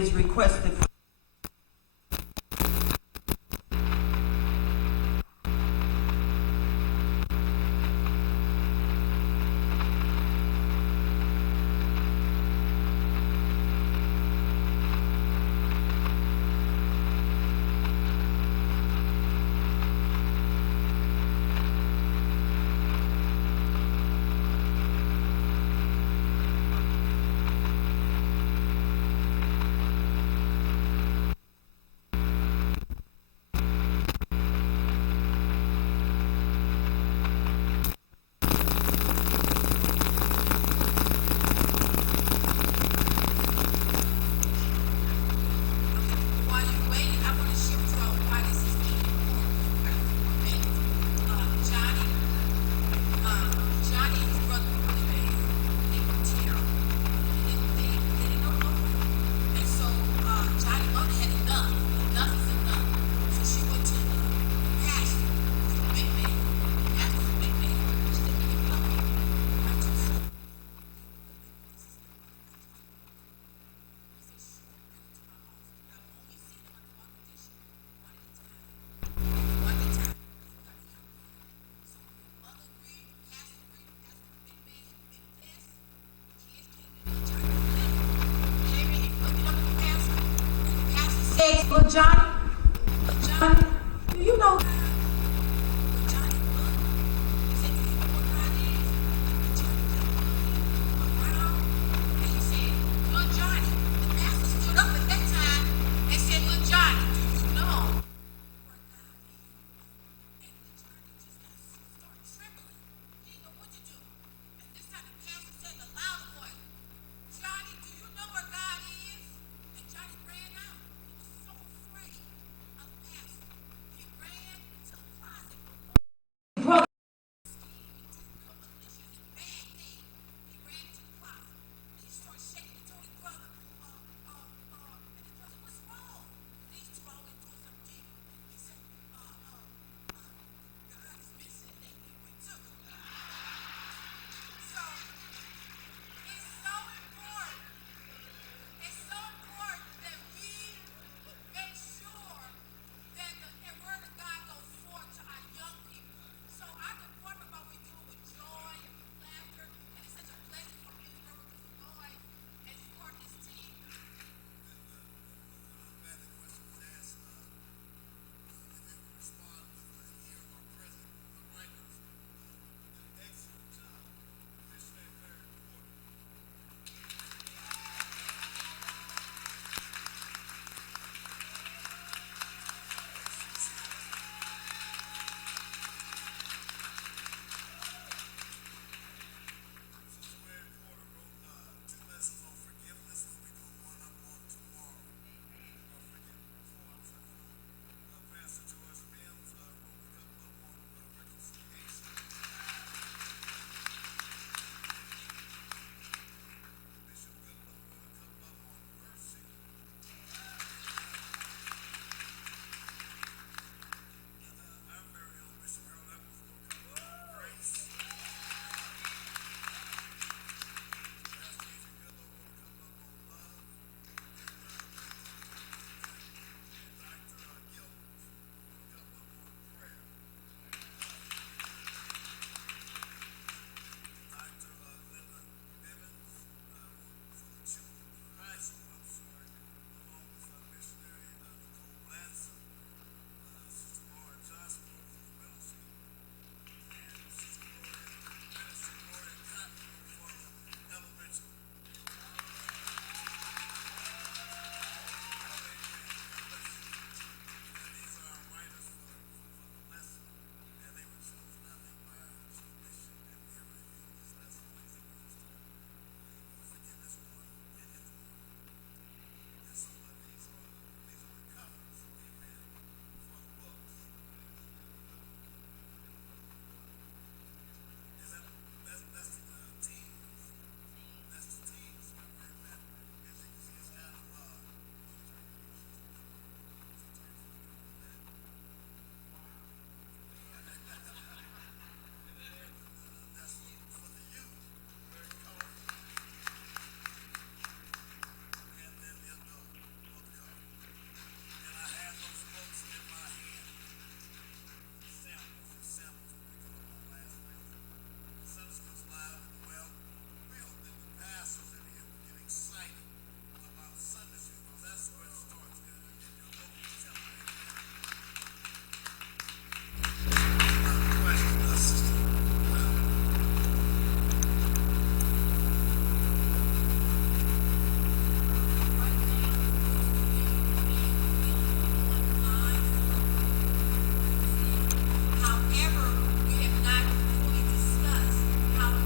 is requested. While you're waiting, I want to share with you all why this is really important. Johnny and his brother were really bad. They were terrible. They didn't know no more. And so Johnny mother had enough. Enough is enough. So she went to the pastor, the big man. Pastor was a big man. She didn't even know him. I'm too soon. Well, Johnny, do you know? Johnny, he said, do you know what God is? Johnny around, and he said, Little Johnny. The pastor stood up at that time and said, Little Johnny, do you know where God is? And the Johnny just started trembling. He didn't know what to do. And this time the pastor said in a loud voice, Johnny, do you know where God is? And Johnny ran out. He was so afraid.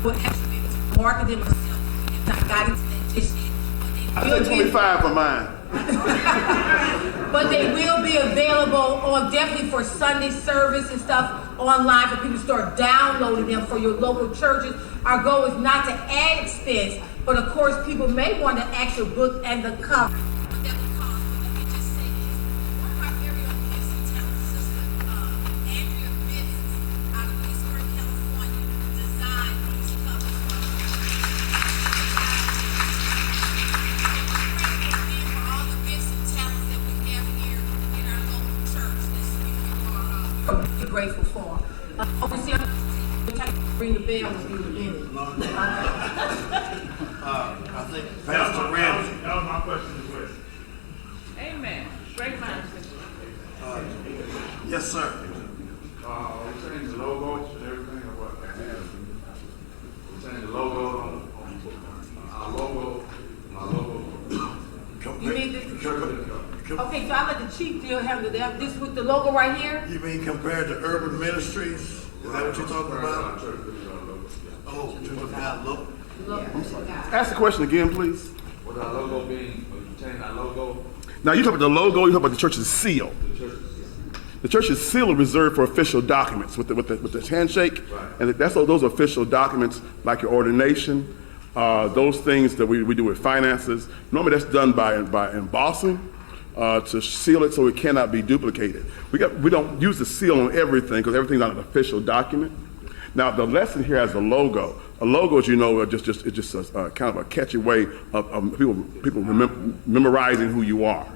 would actually market them myself if not got into that district. I said 25 for mine. But they will be available on definitely for Sunday service and stuff online for people to start downloading them for your local churches. Our goal is not to add expense, but of course people may want the actual book and the cover. But that would cost. But let me just say this. One of our very own business talent sister, Andrea Business, out of Pittsburgh, California, designed these covers for us. For all the business talents that we have here in our local church, that's we're grateful for. Overseer, ring the bell when you're in it. I think Pastor Ramsey. That was my question as well. Amen. Great minds. Yes, sir. We changed the logos and everything, or what? We changed the logos on our logo, my logo. You mean this? Okay, so I let the chief deal handle that. This with the logo right here? You mean compared to urban ministries? Is that what you're talking about? Oh, Church of God logo. Ask the question again, please. With our logo being, we changed our logo. Now, you talk about the logo, you talk about the church's seal. The church's seal is reserved for official documents with the handshake, and those are official documents like your ordination, those things that we do with finances. Normally that's done by embossing to seal it so it cannot be duplicated. We don't use the seal on everything because everything's on an official document. Now the lesson here has a logo. A logo, as you know, it's just a kind of a catchy way of people memorizing who you are.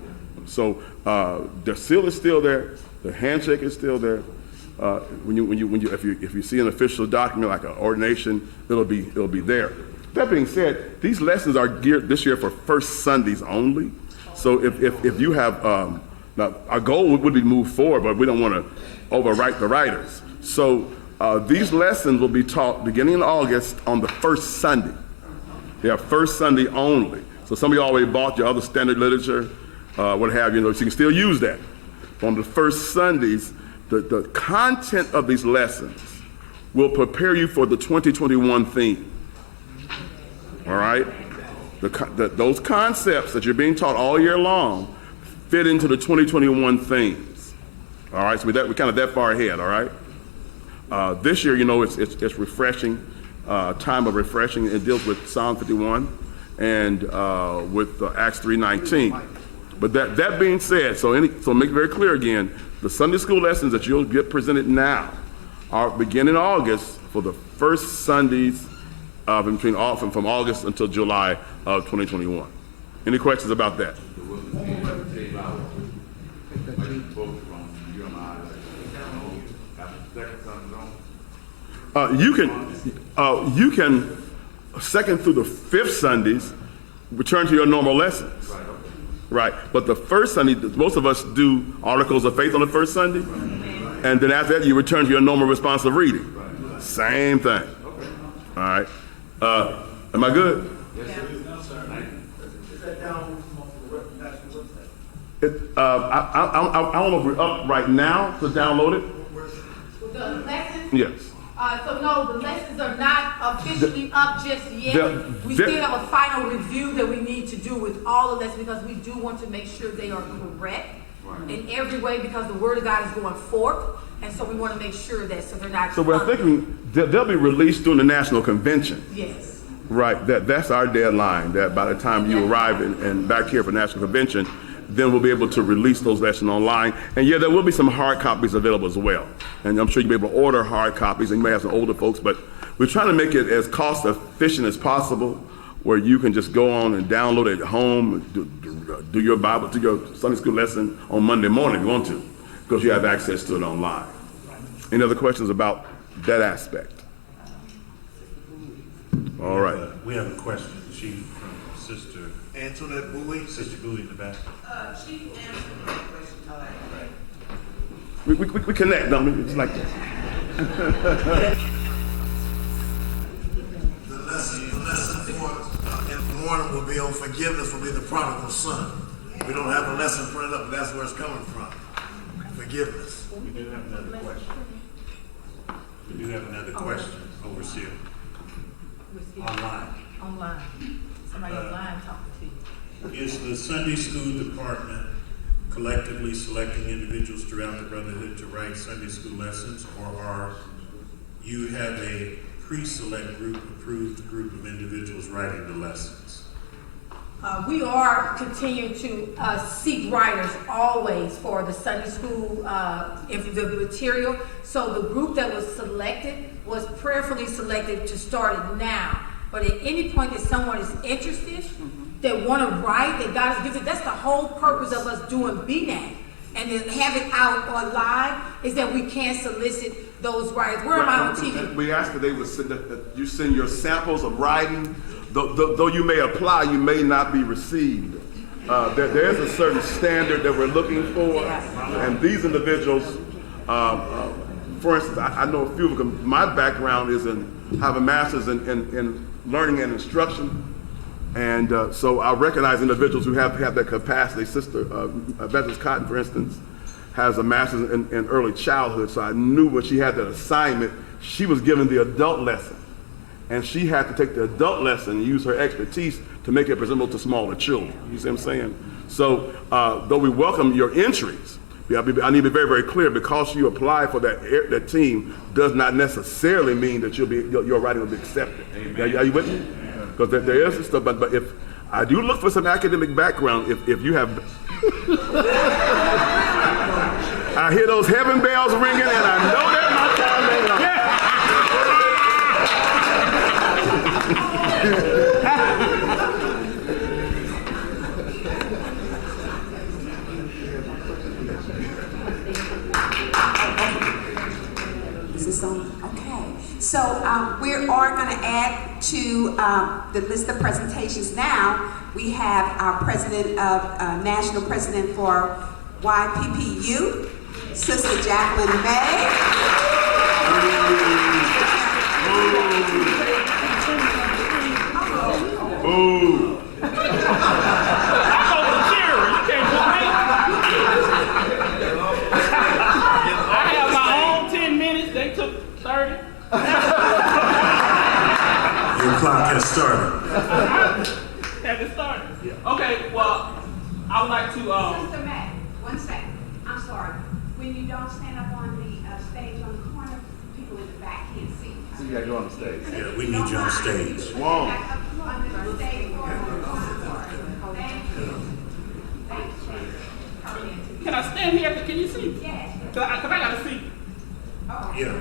So the seal is still there, the handshake is still there. If you see an official document like an ordination, it'll be there. That being said, these lessons are geared this year for first Sundays only. So if you have now our goal would be move forward, but we don't want to overwrite the writers. So these lessons will be taught beginning in August on the first Sunday. They are first Sunday only. So some of you already bought your other standard literature, what have you, so you can still use that. On the first Sundays, the content of these lessons will prepare you for the 2021 theme. All right? Those concepts that you're being taught all year long fit into the 2021 themes. All right? So we're kind of that far ahead, all right? This year, it's refreshing, time of refreshing. It deals with Psalm 51 and with Acts 3:19. But that being said, so make it very clear again, the Sunday school lessons that you'll get presented now are beginning in August for the first Sundays from August until July of 2021. Any questions about that? You can second through the fifth Sundays return to your normal lessons. Right, but the first Sunday, most of us do articles of faith on the first Sunday, and then after that you return to your normal responsive reading. Same thing. All right. Am I good? I don't know if we're up right now to download it. The lessons? Yes. So no, the lessons are not officially up just yet. We still have a final review that we need to do with all of this because we do want to make sure they are correct in every way because the Word of God is going forth. And so we want to make sure that so they're not. So we're thinking they'll be released during the National Convention. Yes. Right. That's our deadline. That by the time you arrive and back here for National Convention, then we'll be able to release those lessons online. And yeah, there will be some hard copies available as well. And I'm sure you'll be able to order hard copies, and you may have some older folks, but we're trying to make it as cost efficient as possible, where you can just go on and download it at home, do your Bible, do your Sunday school lesson on Monday morning if you want to, because you have access to it online. Any other questions about that aspect? All right. We have a question, Chief, from Sister Antoinette Bowie. Sister Bowie in the back. Chief answered my question. We connect, don't we? It's like that. The lesson for in the morning will be on forgiveness, will be the prodigal son. We don't have a lesson printed up, but that's where it's coming from. Forgiveness. We do have another question. Overseer. Online. Online. Somebody online talking to you. Is the Sunday school department collectively selecting individuals throughout the brotherhood to write Sunday school lessons, or are you have a pre-select group, approved group of individuals writing the lessons? We are continuing to seek writers always for the Sunday school the material. So the group that was selected was prayerfully selected to start it now. But at any point that someone is interested, that want to write, that God has gifted, that's the whole purpose of us doing BNAC. And then have it out on live is that we can solicit those writers. Where am I on TV? We ask that they would send that you send your samples of writing. Though you may apply, you may not be received. There is a certain standard that we're looking for, and these individuals, for instance, I know a few of them. My background is have a master's in learning and instruction, and so I recognize individuals who have that capacity. Sister Evangelist Cotton, for instance, has a master's in early childhood, so I knew when she had that assignment, she was given the adult lesson. And she had to take the adult lesson and use her expertise to make it presentable to smaller children. You see what I'm saying? So, though we welcome your entries, I need to be very, very clear, because you apply for that team does not necessarily mean that your writing will be accepted. Are you with me? Because there is some stuff, but if I do look for some academic background, if you have, I hear those heaven bells ringing, and I know that my time ain't up. Is this on? Okay. So we are going to add to the list of presentations now. We have our president of national president for YPPU, Sister Jacqueline May. Ooh. Your clock has started. Have it started? Yeah. Okay, well, I would like to. Sister Matt, 1 second. I'm sorry. When you don't stand up on the stage on the corner, people in the back can't see. So you got to go on the stage. Yeah, we need you on stage. Whoa. On the stage for Thank you. Thank you. Can I stand here? Can you see? Yes. Cause I gotta see. Yeah.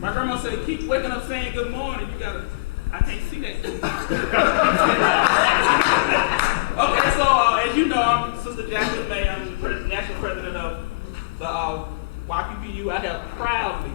My grandma said, keep waking up saying good morning. You gotta. I can't see that. Okay, so as you know, I'm Sister Jacqueline May. I'm the national president of the YPPU. I have proudly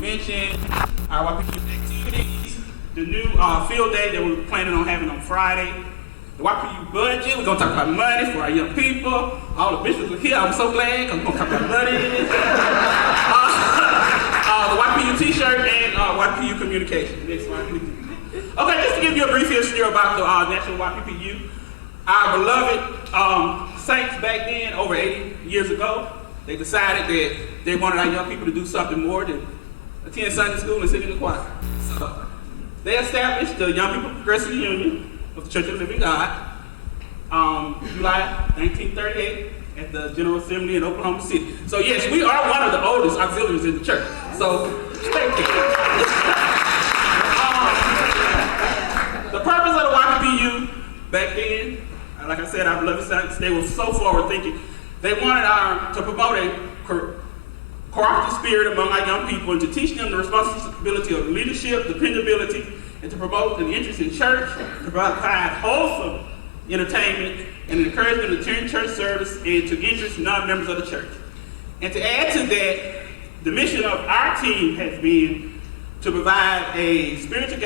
mention our YPPU activities, the new field day that we're planning on having on Friday, the YPPU budget. We're going to talk about money for our young people. All the bishops are here. I'm so glad because we're going to talk about money. The YPPU t-shirt and YPPU communication. Next slide, please. Okay, just to give you a brief history about the National YPPU. Our beloved saints back then, over 80 years ago, they decided that they wanted our young people to do something more than attend Sunday school and sit in the choir. So they established the Young People Progressive Union of the Church of the Living God, July 1938 at the General Assembly in Oklahoma City. So yes, we are one of the oldest auxiliaries in the church. So thank you. The purpose of the YPPU back then, like I said, our beloved saints, they were so forward thinking. They wanted to promote a cooperative spirit among our young people and to teach them the responsibility of leadership, dependability, and to promote an interest in church, to provide wholesome entertainment, and encourage them to attend church service and to interest non-members of the church. And to add to that, the mission of our team has been to provide spiritual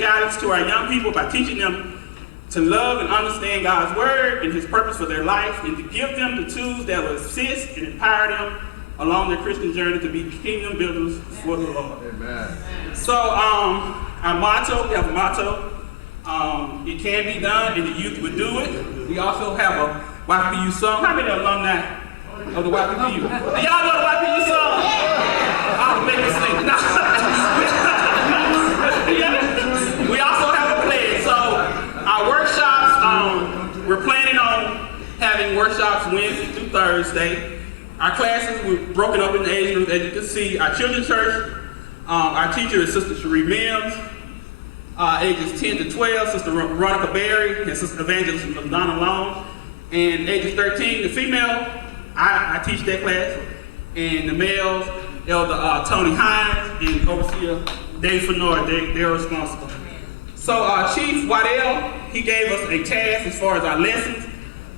guidance to our young people by teaching them to love and understand God's word and his purpose for their life, and to give them the tools that will assist and empower them along their Christian journey to be kingdom builders for the Lord. Amen. So our motto, we have a motto, it can be done and the youth would do it. We also have a YPU song. How many alumni of the YPU? Do y'all know the YPU song? I'll make it sing. We also have a plan. So our workshops, we're planning on having workshops Wednesday through Thursday. Our classes were broken up in age groups. As you can see, our children's church, our teacher is Sister Cherie Mims, ages 10 to 12, Sister Veronica Berry, and Sister Evangelist Donna Long. And ages 13, the female, I teach that class. And the males, Elder Tony Hines and Overseer Dave Fenor, they're responsible. So Chief Waddell, he gave us a task as far as our lessons.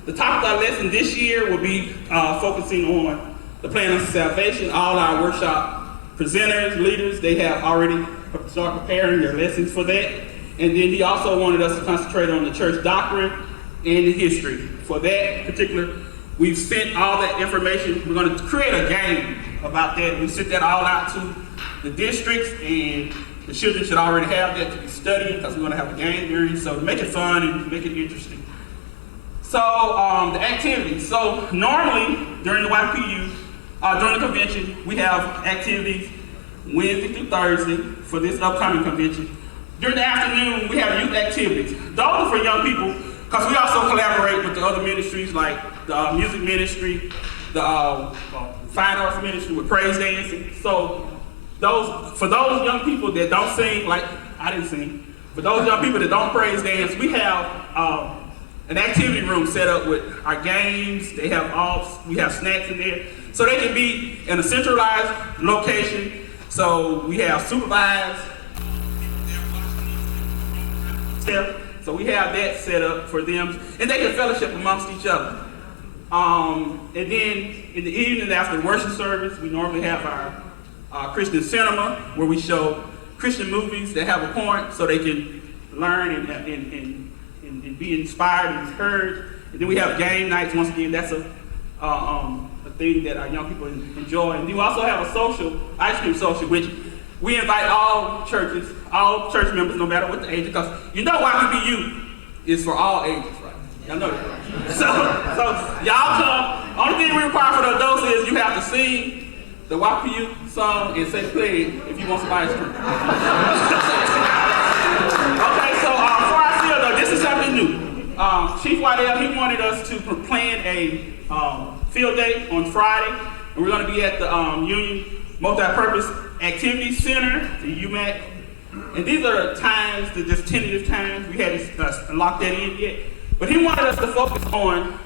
The topic of our lesson this year will be focusing on the plan of salvation. All our workshop presenters, leaders, they have already started preparing their lessons for that. And then he also wanted us to concentrate on the church doctrine and the history. For that particular, we've sent all that information. We're going to create a game about that. We sent that all out to the districts, and the children should already have that to be studying because we're going to have a game during. So make it fun and make it interesting. So the activities. So normally during the YPU, during the convention, we have activities Wednesday through Thursday for this upcoming convention. During the afternoon, we have youth activities. Those are for young people because we also collaborate with the other ministries like the music ministry, the fine arts ministry with praise dancing. So for those young people that don't sing, like I didn't sing, for those young people that don't praise dance, we have an activity room set up with our games. We have snacks in there. So they can be in a centralized location. So we have supervised. So we have that set up for them. And they can fellowship amongst each other. And then in the evening after worship service, we normally have our Christian cinema where we show Christian movies that have a point so they can learn and be inspired and encouraged. And then we have game nights. Once again, that's a thing that our young people enjoy. And we also have a social, ice cream social, which we invite all church members, no matter what the age, because you know YPU is for all ages, right? Y'all know that, right? So y'all come. Only thing we require for the adults is you have to sing the YPU song and say play if you want some ice cream. Okay, so before I see though, this is something new. Chief Waddell, he wanted us to plan a field day on Friday, and we're going to be at the Union Multi-Purpose Activity Center, the UMAC. And these are times, they're just tentative times. We haven't locked that in yet. But he wanted us to focus on,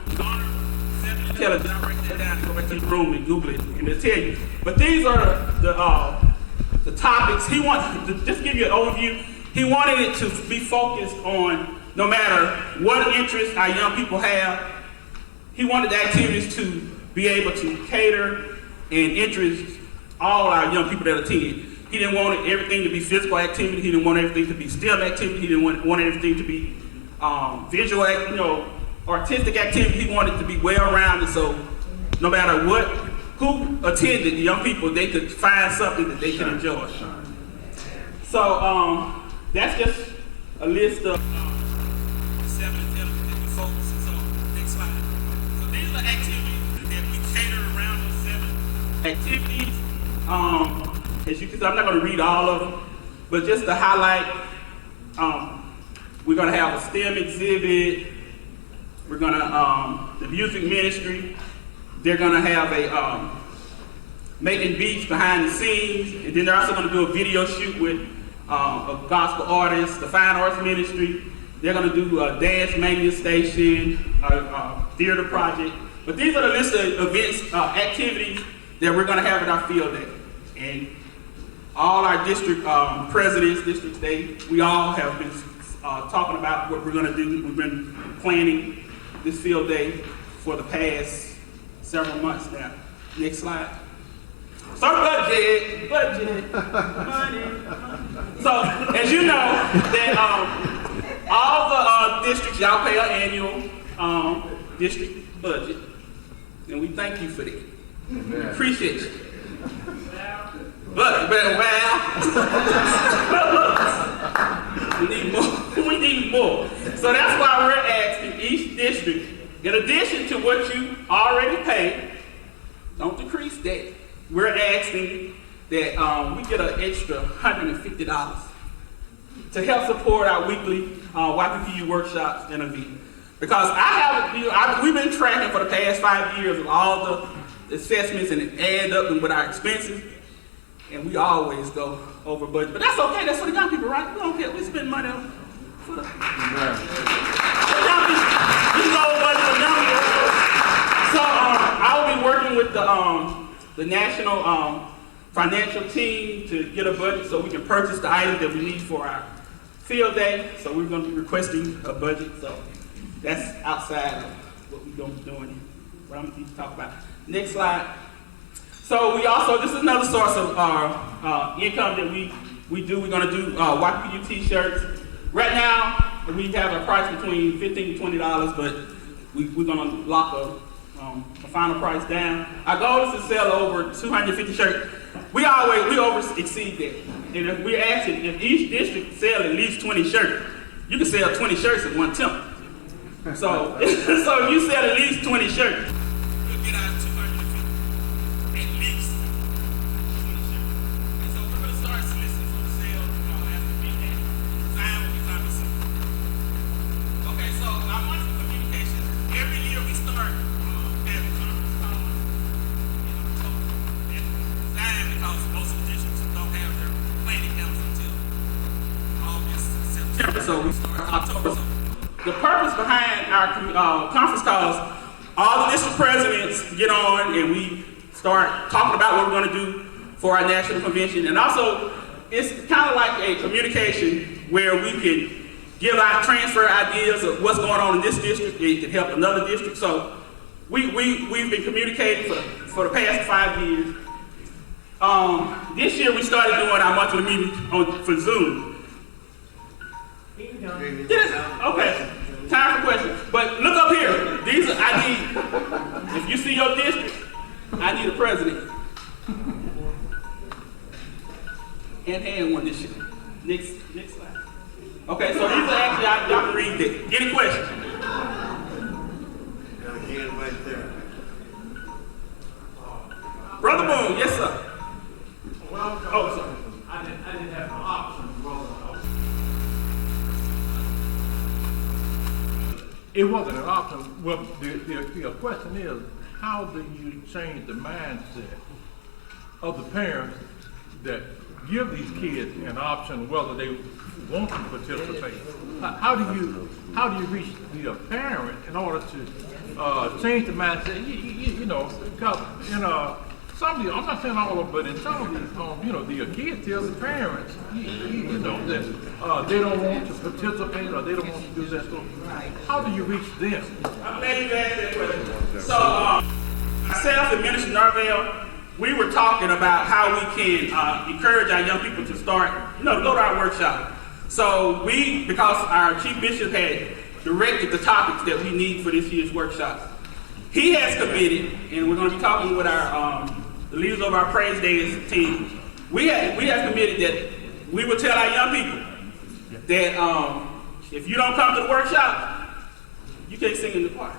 tell us, I'll write that down and go back to the room and Google it and they'll tell you. But these are the topics. He wanted to just give you an overview. He wanted it to be focused on no matter what interest our young people have. He wanted the activities to be able to cater and interest all our young people that attend. He didn't want everything to be physical activity. He didn't want everything to be STEM activity. He didn't want everything to be visual, artistic activity. He wanted it to be well-rounded, so no matter who attended, the young people, they could find something that they could enjoy. So that's just a list of 7 intelligent that we focus on. Next slide. So these are the activities that we cater around those 7 activities. As you can see, I'm not going to read all of them, but just to highlight, we're going to have a STEM exhibit. We're going to, the music ministry, they're going to have a making beats behind the scenes, and then they're also going to do a video shoot with a gospel artist, the fine arts ministry. They're going to do a dance mania station, a theater project. But these are the list of events, activities that we're going to have at our field day. And all our district presidents, we all have been talking about what we're going to do. We've been planning this field day for the past several months now. Next slide. So budget, money. So as you know, that all the districts, y'all pay an annual district budget, and we thank you for that. Amen. Appreciate you. But we need more. So that's why we're asking each district, in addition to what you already pay, don't decrease that. We're asking that we get an extra $150 to help support our weekly YPPU workshops and events. Because we've been tracking for the past 5 years of all the assessments, and it adds up with our expenses, and we always go over budget. But that's okay. That's for the young people, right? We don't care. We spend money for the young people. We go over budget for young people. So I will be working with the national financial team to get a budget so we can purchase the items that we need for our field day. So we're going to be requesting a budget. So that's outside of what we're going to be doing, what I'm going to talk about. Next slide. So we also, this is another source of income that we do. We're going to do YPU t-shirts. Right now, we have a price between $15 to $20, but we're going to lock a final price down. Our goal is to sell over 250 shirts. We over exceed that. And if we're asking, if each district sell at least 20 shirts, you can sell 20 shirts in one temp. So if you sell at least 20 shirts, you'll get out 250, at least 20 shirts. And so we're going to start soliciting for the sale after midnight. Time will be coming soon. Okay, so our monthly communications, every year we start having conference calls in October. And time, because most of the districts don't have their planning council until August, September. So we start October. So the purpose behind our conference calls, all the district presidents get on and we start talking about what we're going to do for our national convention. And also, it's kind of like a communication where we can give out, transfer ideas of what's going on in this district. It can help another district. So we've been communicating for the past 5 years. This year we started doing our monthly meeting for Zoom. Okay, time for questions. But look up here. I need, if you see your district, I need a president. And one this year. Next slide. Okay, so these are actually, y'all can read this. Any questions? Got a hand right there. Brother Boone, yes sir. Oh, sorry. I didn't have an option. It wasn't an option. Well, the question is, how do you change the mindset of the parents that give these kids an option whether they want to participate? How do you reach the parent in order to change the mindset? You know, because in some of these, I'm not saying all of them, but in some of these, the kids tell the parents, you know, that they don't want to participate or they don't want to do that. So how do you reach them? I'm glad you asked that question. So, myself and Minister Narvell, we were talking about how we can encourage our young people to start, to go to our workshop. So because our Chief Bishop had directed the topics that we need for this year's workshop, he has committed, and we're going to be talking with our the leaders of our Praise Days team. We have committed that we will tell our young people that if you don't come to the workshop, you can't sing in the choir.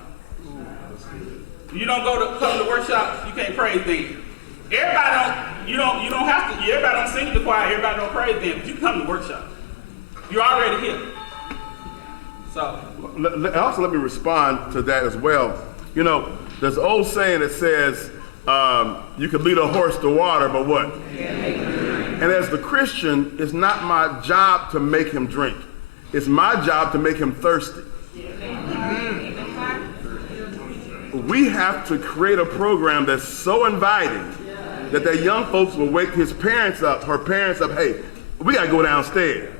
If you don't come to the workshop, you can't praise them. Everybody don't have to. Everybody don't sing in the choir. Everybody don't praise them. But you can come to the workshop. You're already here. So. Also, let me respond to that as well. You know, there's an old saying that says, you can lead a horse to water, but what? And as the Christian, it's not my job to make him drink. It's my job to make him thirsty. We have to create a program that's so inviting that their young folks will wake his parents up, her parents up, hey, we gotta go downstairs.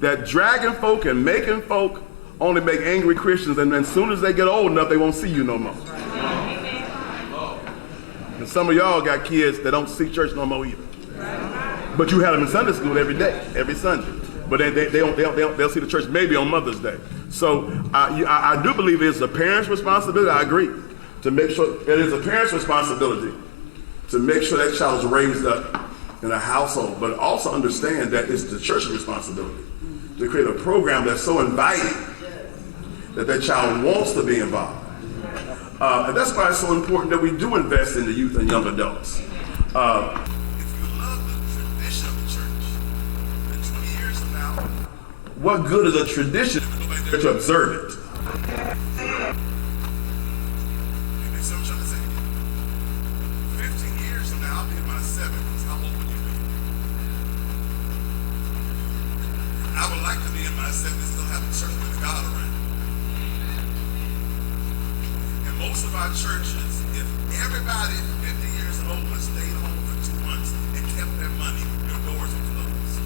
That dragging folk and making folk only make angry Christians, and as soon as they get old enough, they won't see you no more. And some of y'all got kids that don't see church no more either. But you had them in Sunday school every day, every Sunday. But they'll see the church maybe on Mother's Day. So I do believe it's a parent's responsibility. I agree to make sure it is a parent's responsibility to make sure that child is raised up in a household, but also understand that it's the church's responsibility to create a program that's so inviting that that child wants to be involved. And that's why it's so important that we do invest in the youth and young adults. If you love the tradition of the church, then 20 years from now, what good is a tradition if nobody's there to observe it? Maybe someone's trying to say, 15 years from now, I'll be in my 70s. How old would you be? I would like to be in my 70s, still have a church with God around. Most of our churches, if everybody 50 years and older stayed home for 2 months and kept their money, their doors would close.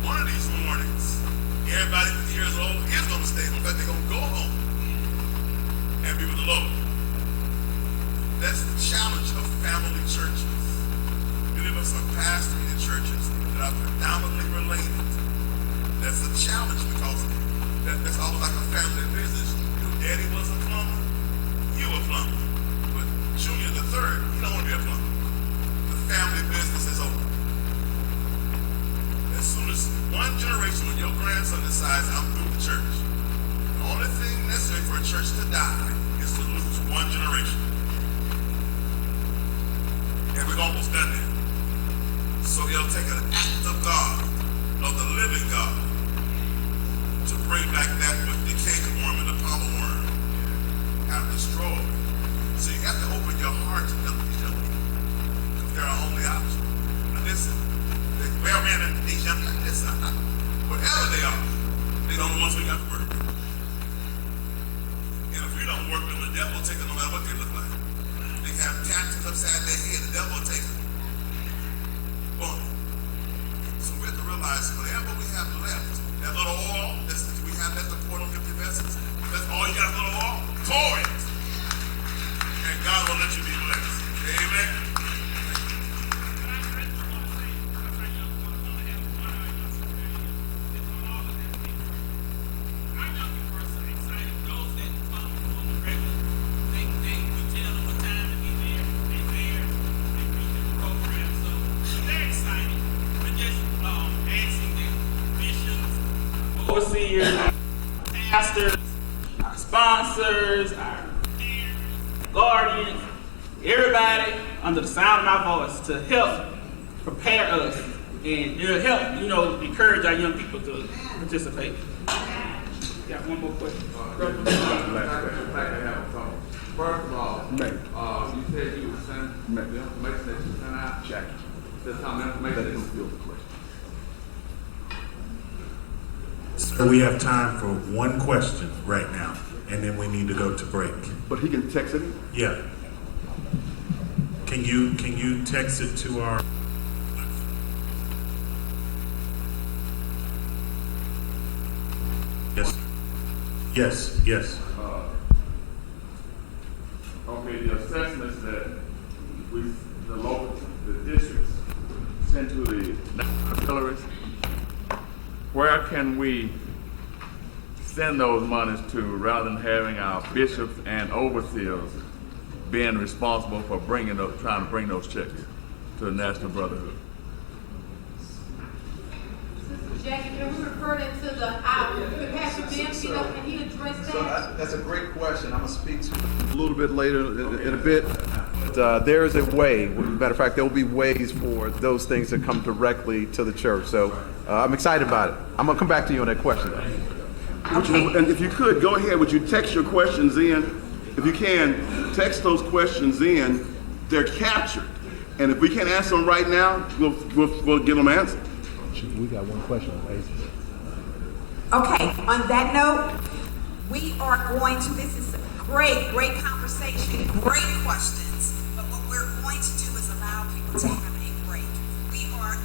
One of these mornings, everybody 50 years old is going to stay home, but they're going to go home and be with the Lord. That's the challenge of family churches. Many of us are pastoring in churches that are predominantly related. That's a challenge because that's almost like a family business. Your daddy was a plumber. You a plumber, but Junior the third, you don't want to be a plumber. The family business is over. As soon as one generation, when your grandson decides I'm through the church, the only thing necessary for a church to die is to lose one generation. And we've almost done that. So it'll take an act of God, of the living God, to bring back that with the canker worm and the palmer worm have destroyed. So you have to open your heart to help these young people, because they're our only option. Now listen, the well man and these young people, listen, wherever they are, they're the only ones we got to work. And if we don't work them, the devil will take them no matter what they look like. They have tattoos upside their head, the devil will take them. Boom. So we have to realize whatever we have left, that little oil that we have left to pour on 50 vessels, that's all you got, a little oil. Pour it. And God will let you be blessed. Amen. Overseers, pastors, our sponsors, our guardians, everybody under the sound of my voice to help prepare us and it'll help, encourage our young people to participate. Got one more question. First of all, you said you were sending the information that you sent out. Check. There's some information that you So we have time for one question right now, and then we need to go to break. But he can text it? Yeah. Can you text it to our... Yes. Okay, the assessments that the districts send to the auxiliaries, where can we send those monies to rather than having our bishops and overseers being responsible for trying to bring those checks to the National Brotherhood? Sister Jackie, can we refer that to the Pastor Ben, can he address that? So that's a great question. I'm going to speak to it a little bit later in a bit. But there is a way. Matter of fact, there will be ways for those things to come directly to the church. So I'm excited about it. I'm going to come back to you on that question, though. And if you could, go ahead. Would you text your questions in? If you can, text those questions in. They're captured. And if we can't answer them right now, we'll get them answered. We got one question on Facebook. Okay, on that note, we are going to, this is a great conversation, great questions. But what to have a break. We are,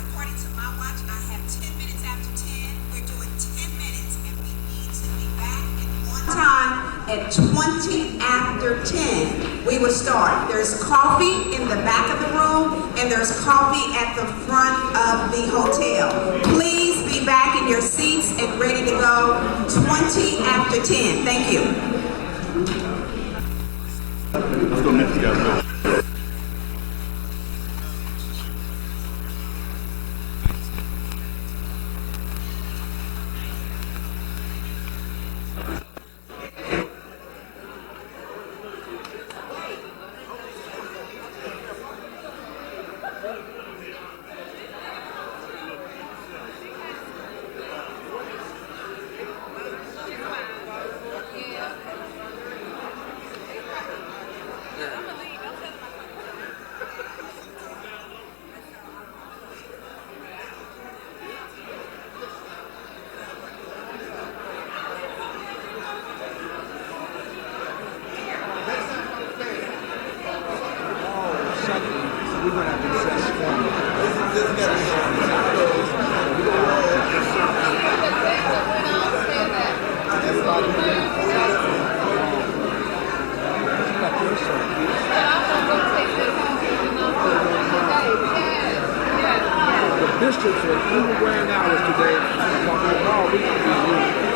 according to my watch, I have 10 minutes after 10. We're doing 10 minutes, and we need to be back on time at 20 after 10. We will start. There's coffee in the back of the room, and there's coffee at the front of the hotel. Please be back in your seats and ready to go 20 after 10. Thank you. Let's go next, guys. We're going to have to set the bishops are in the wearing hours today. We can be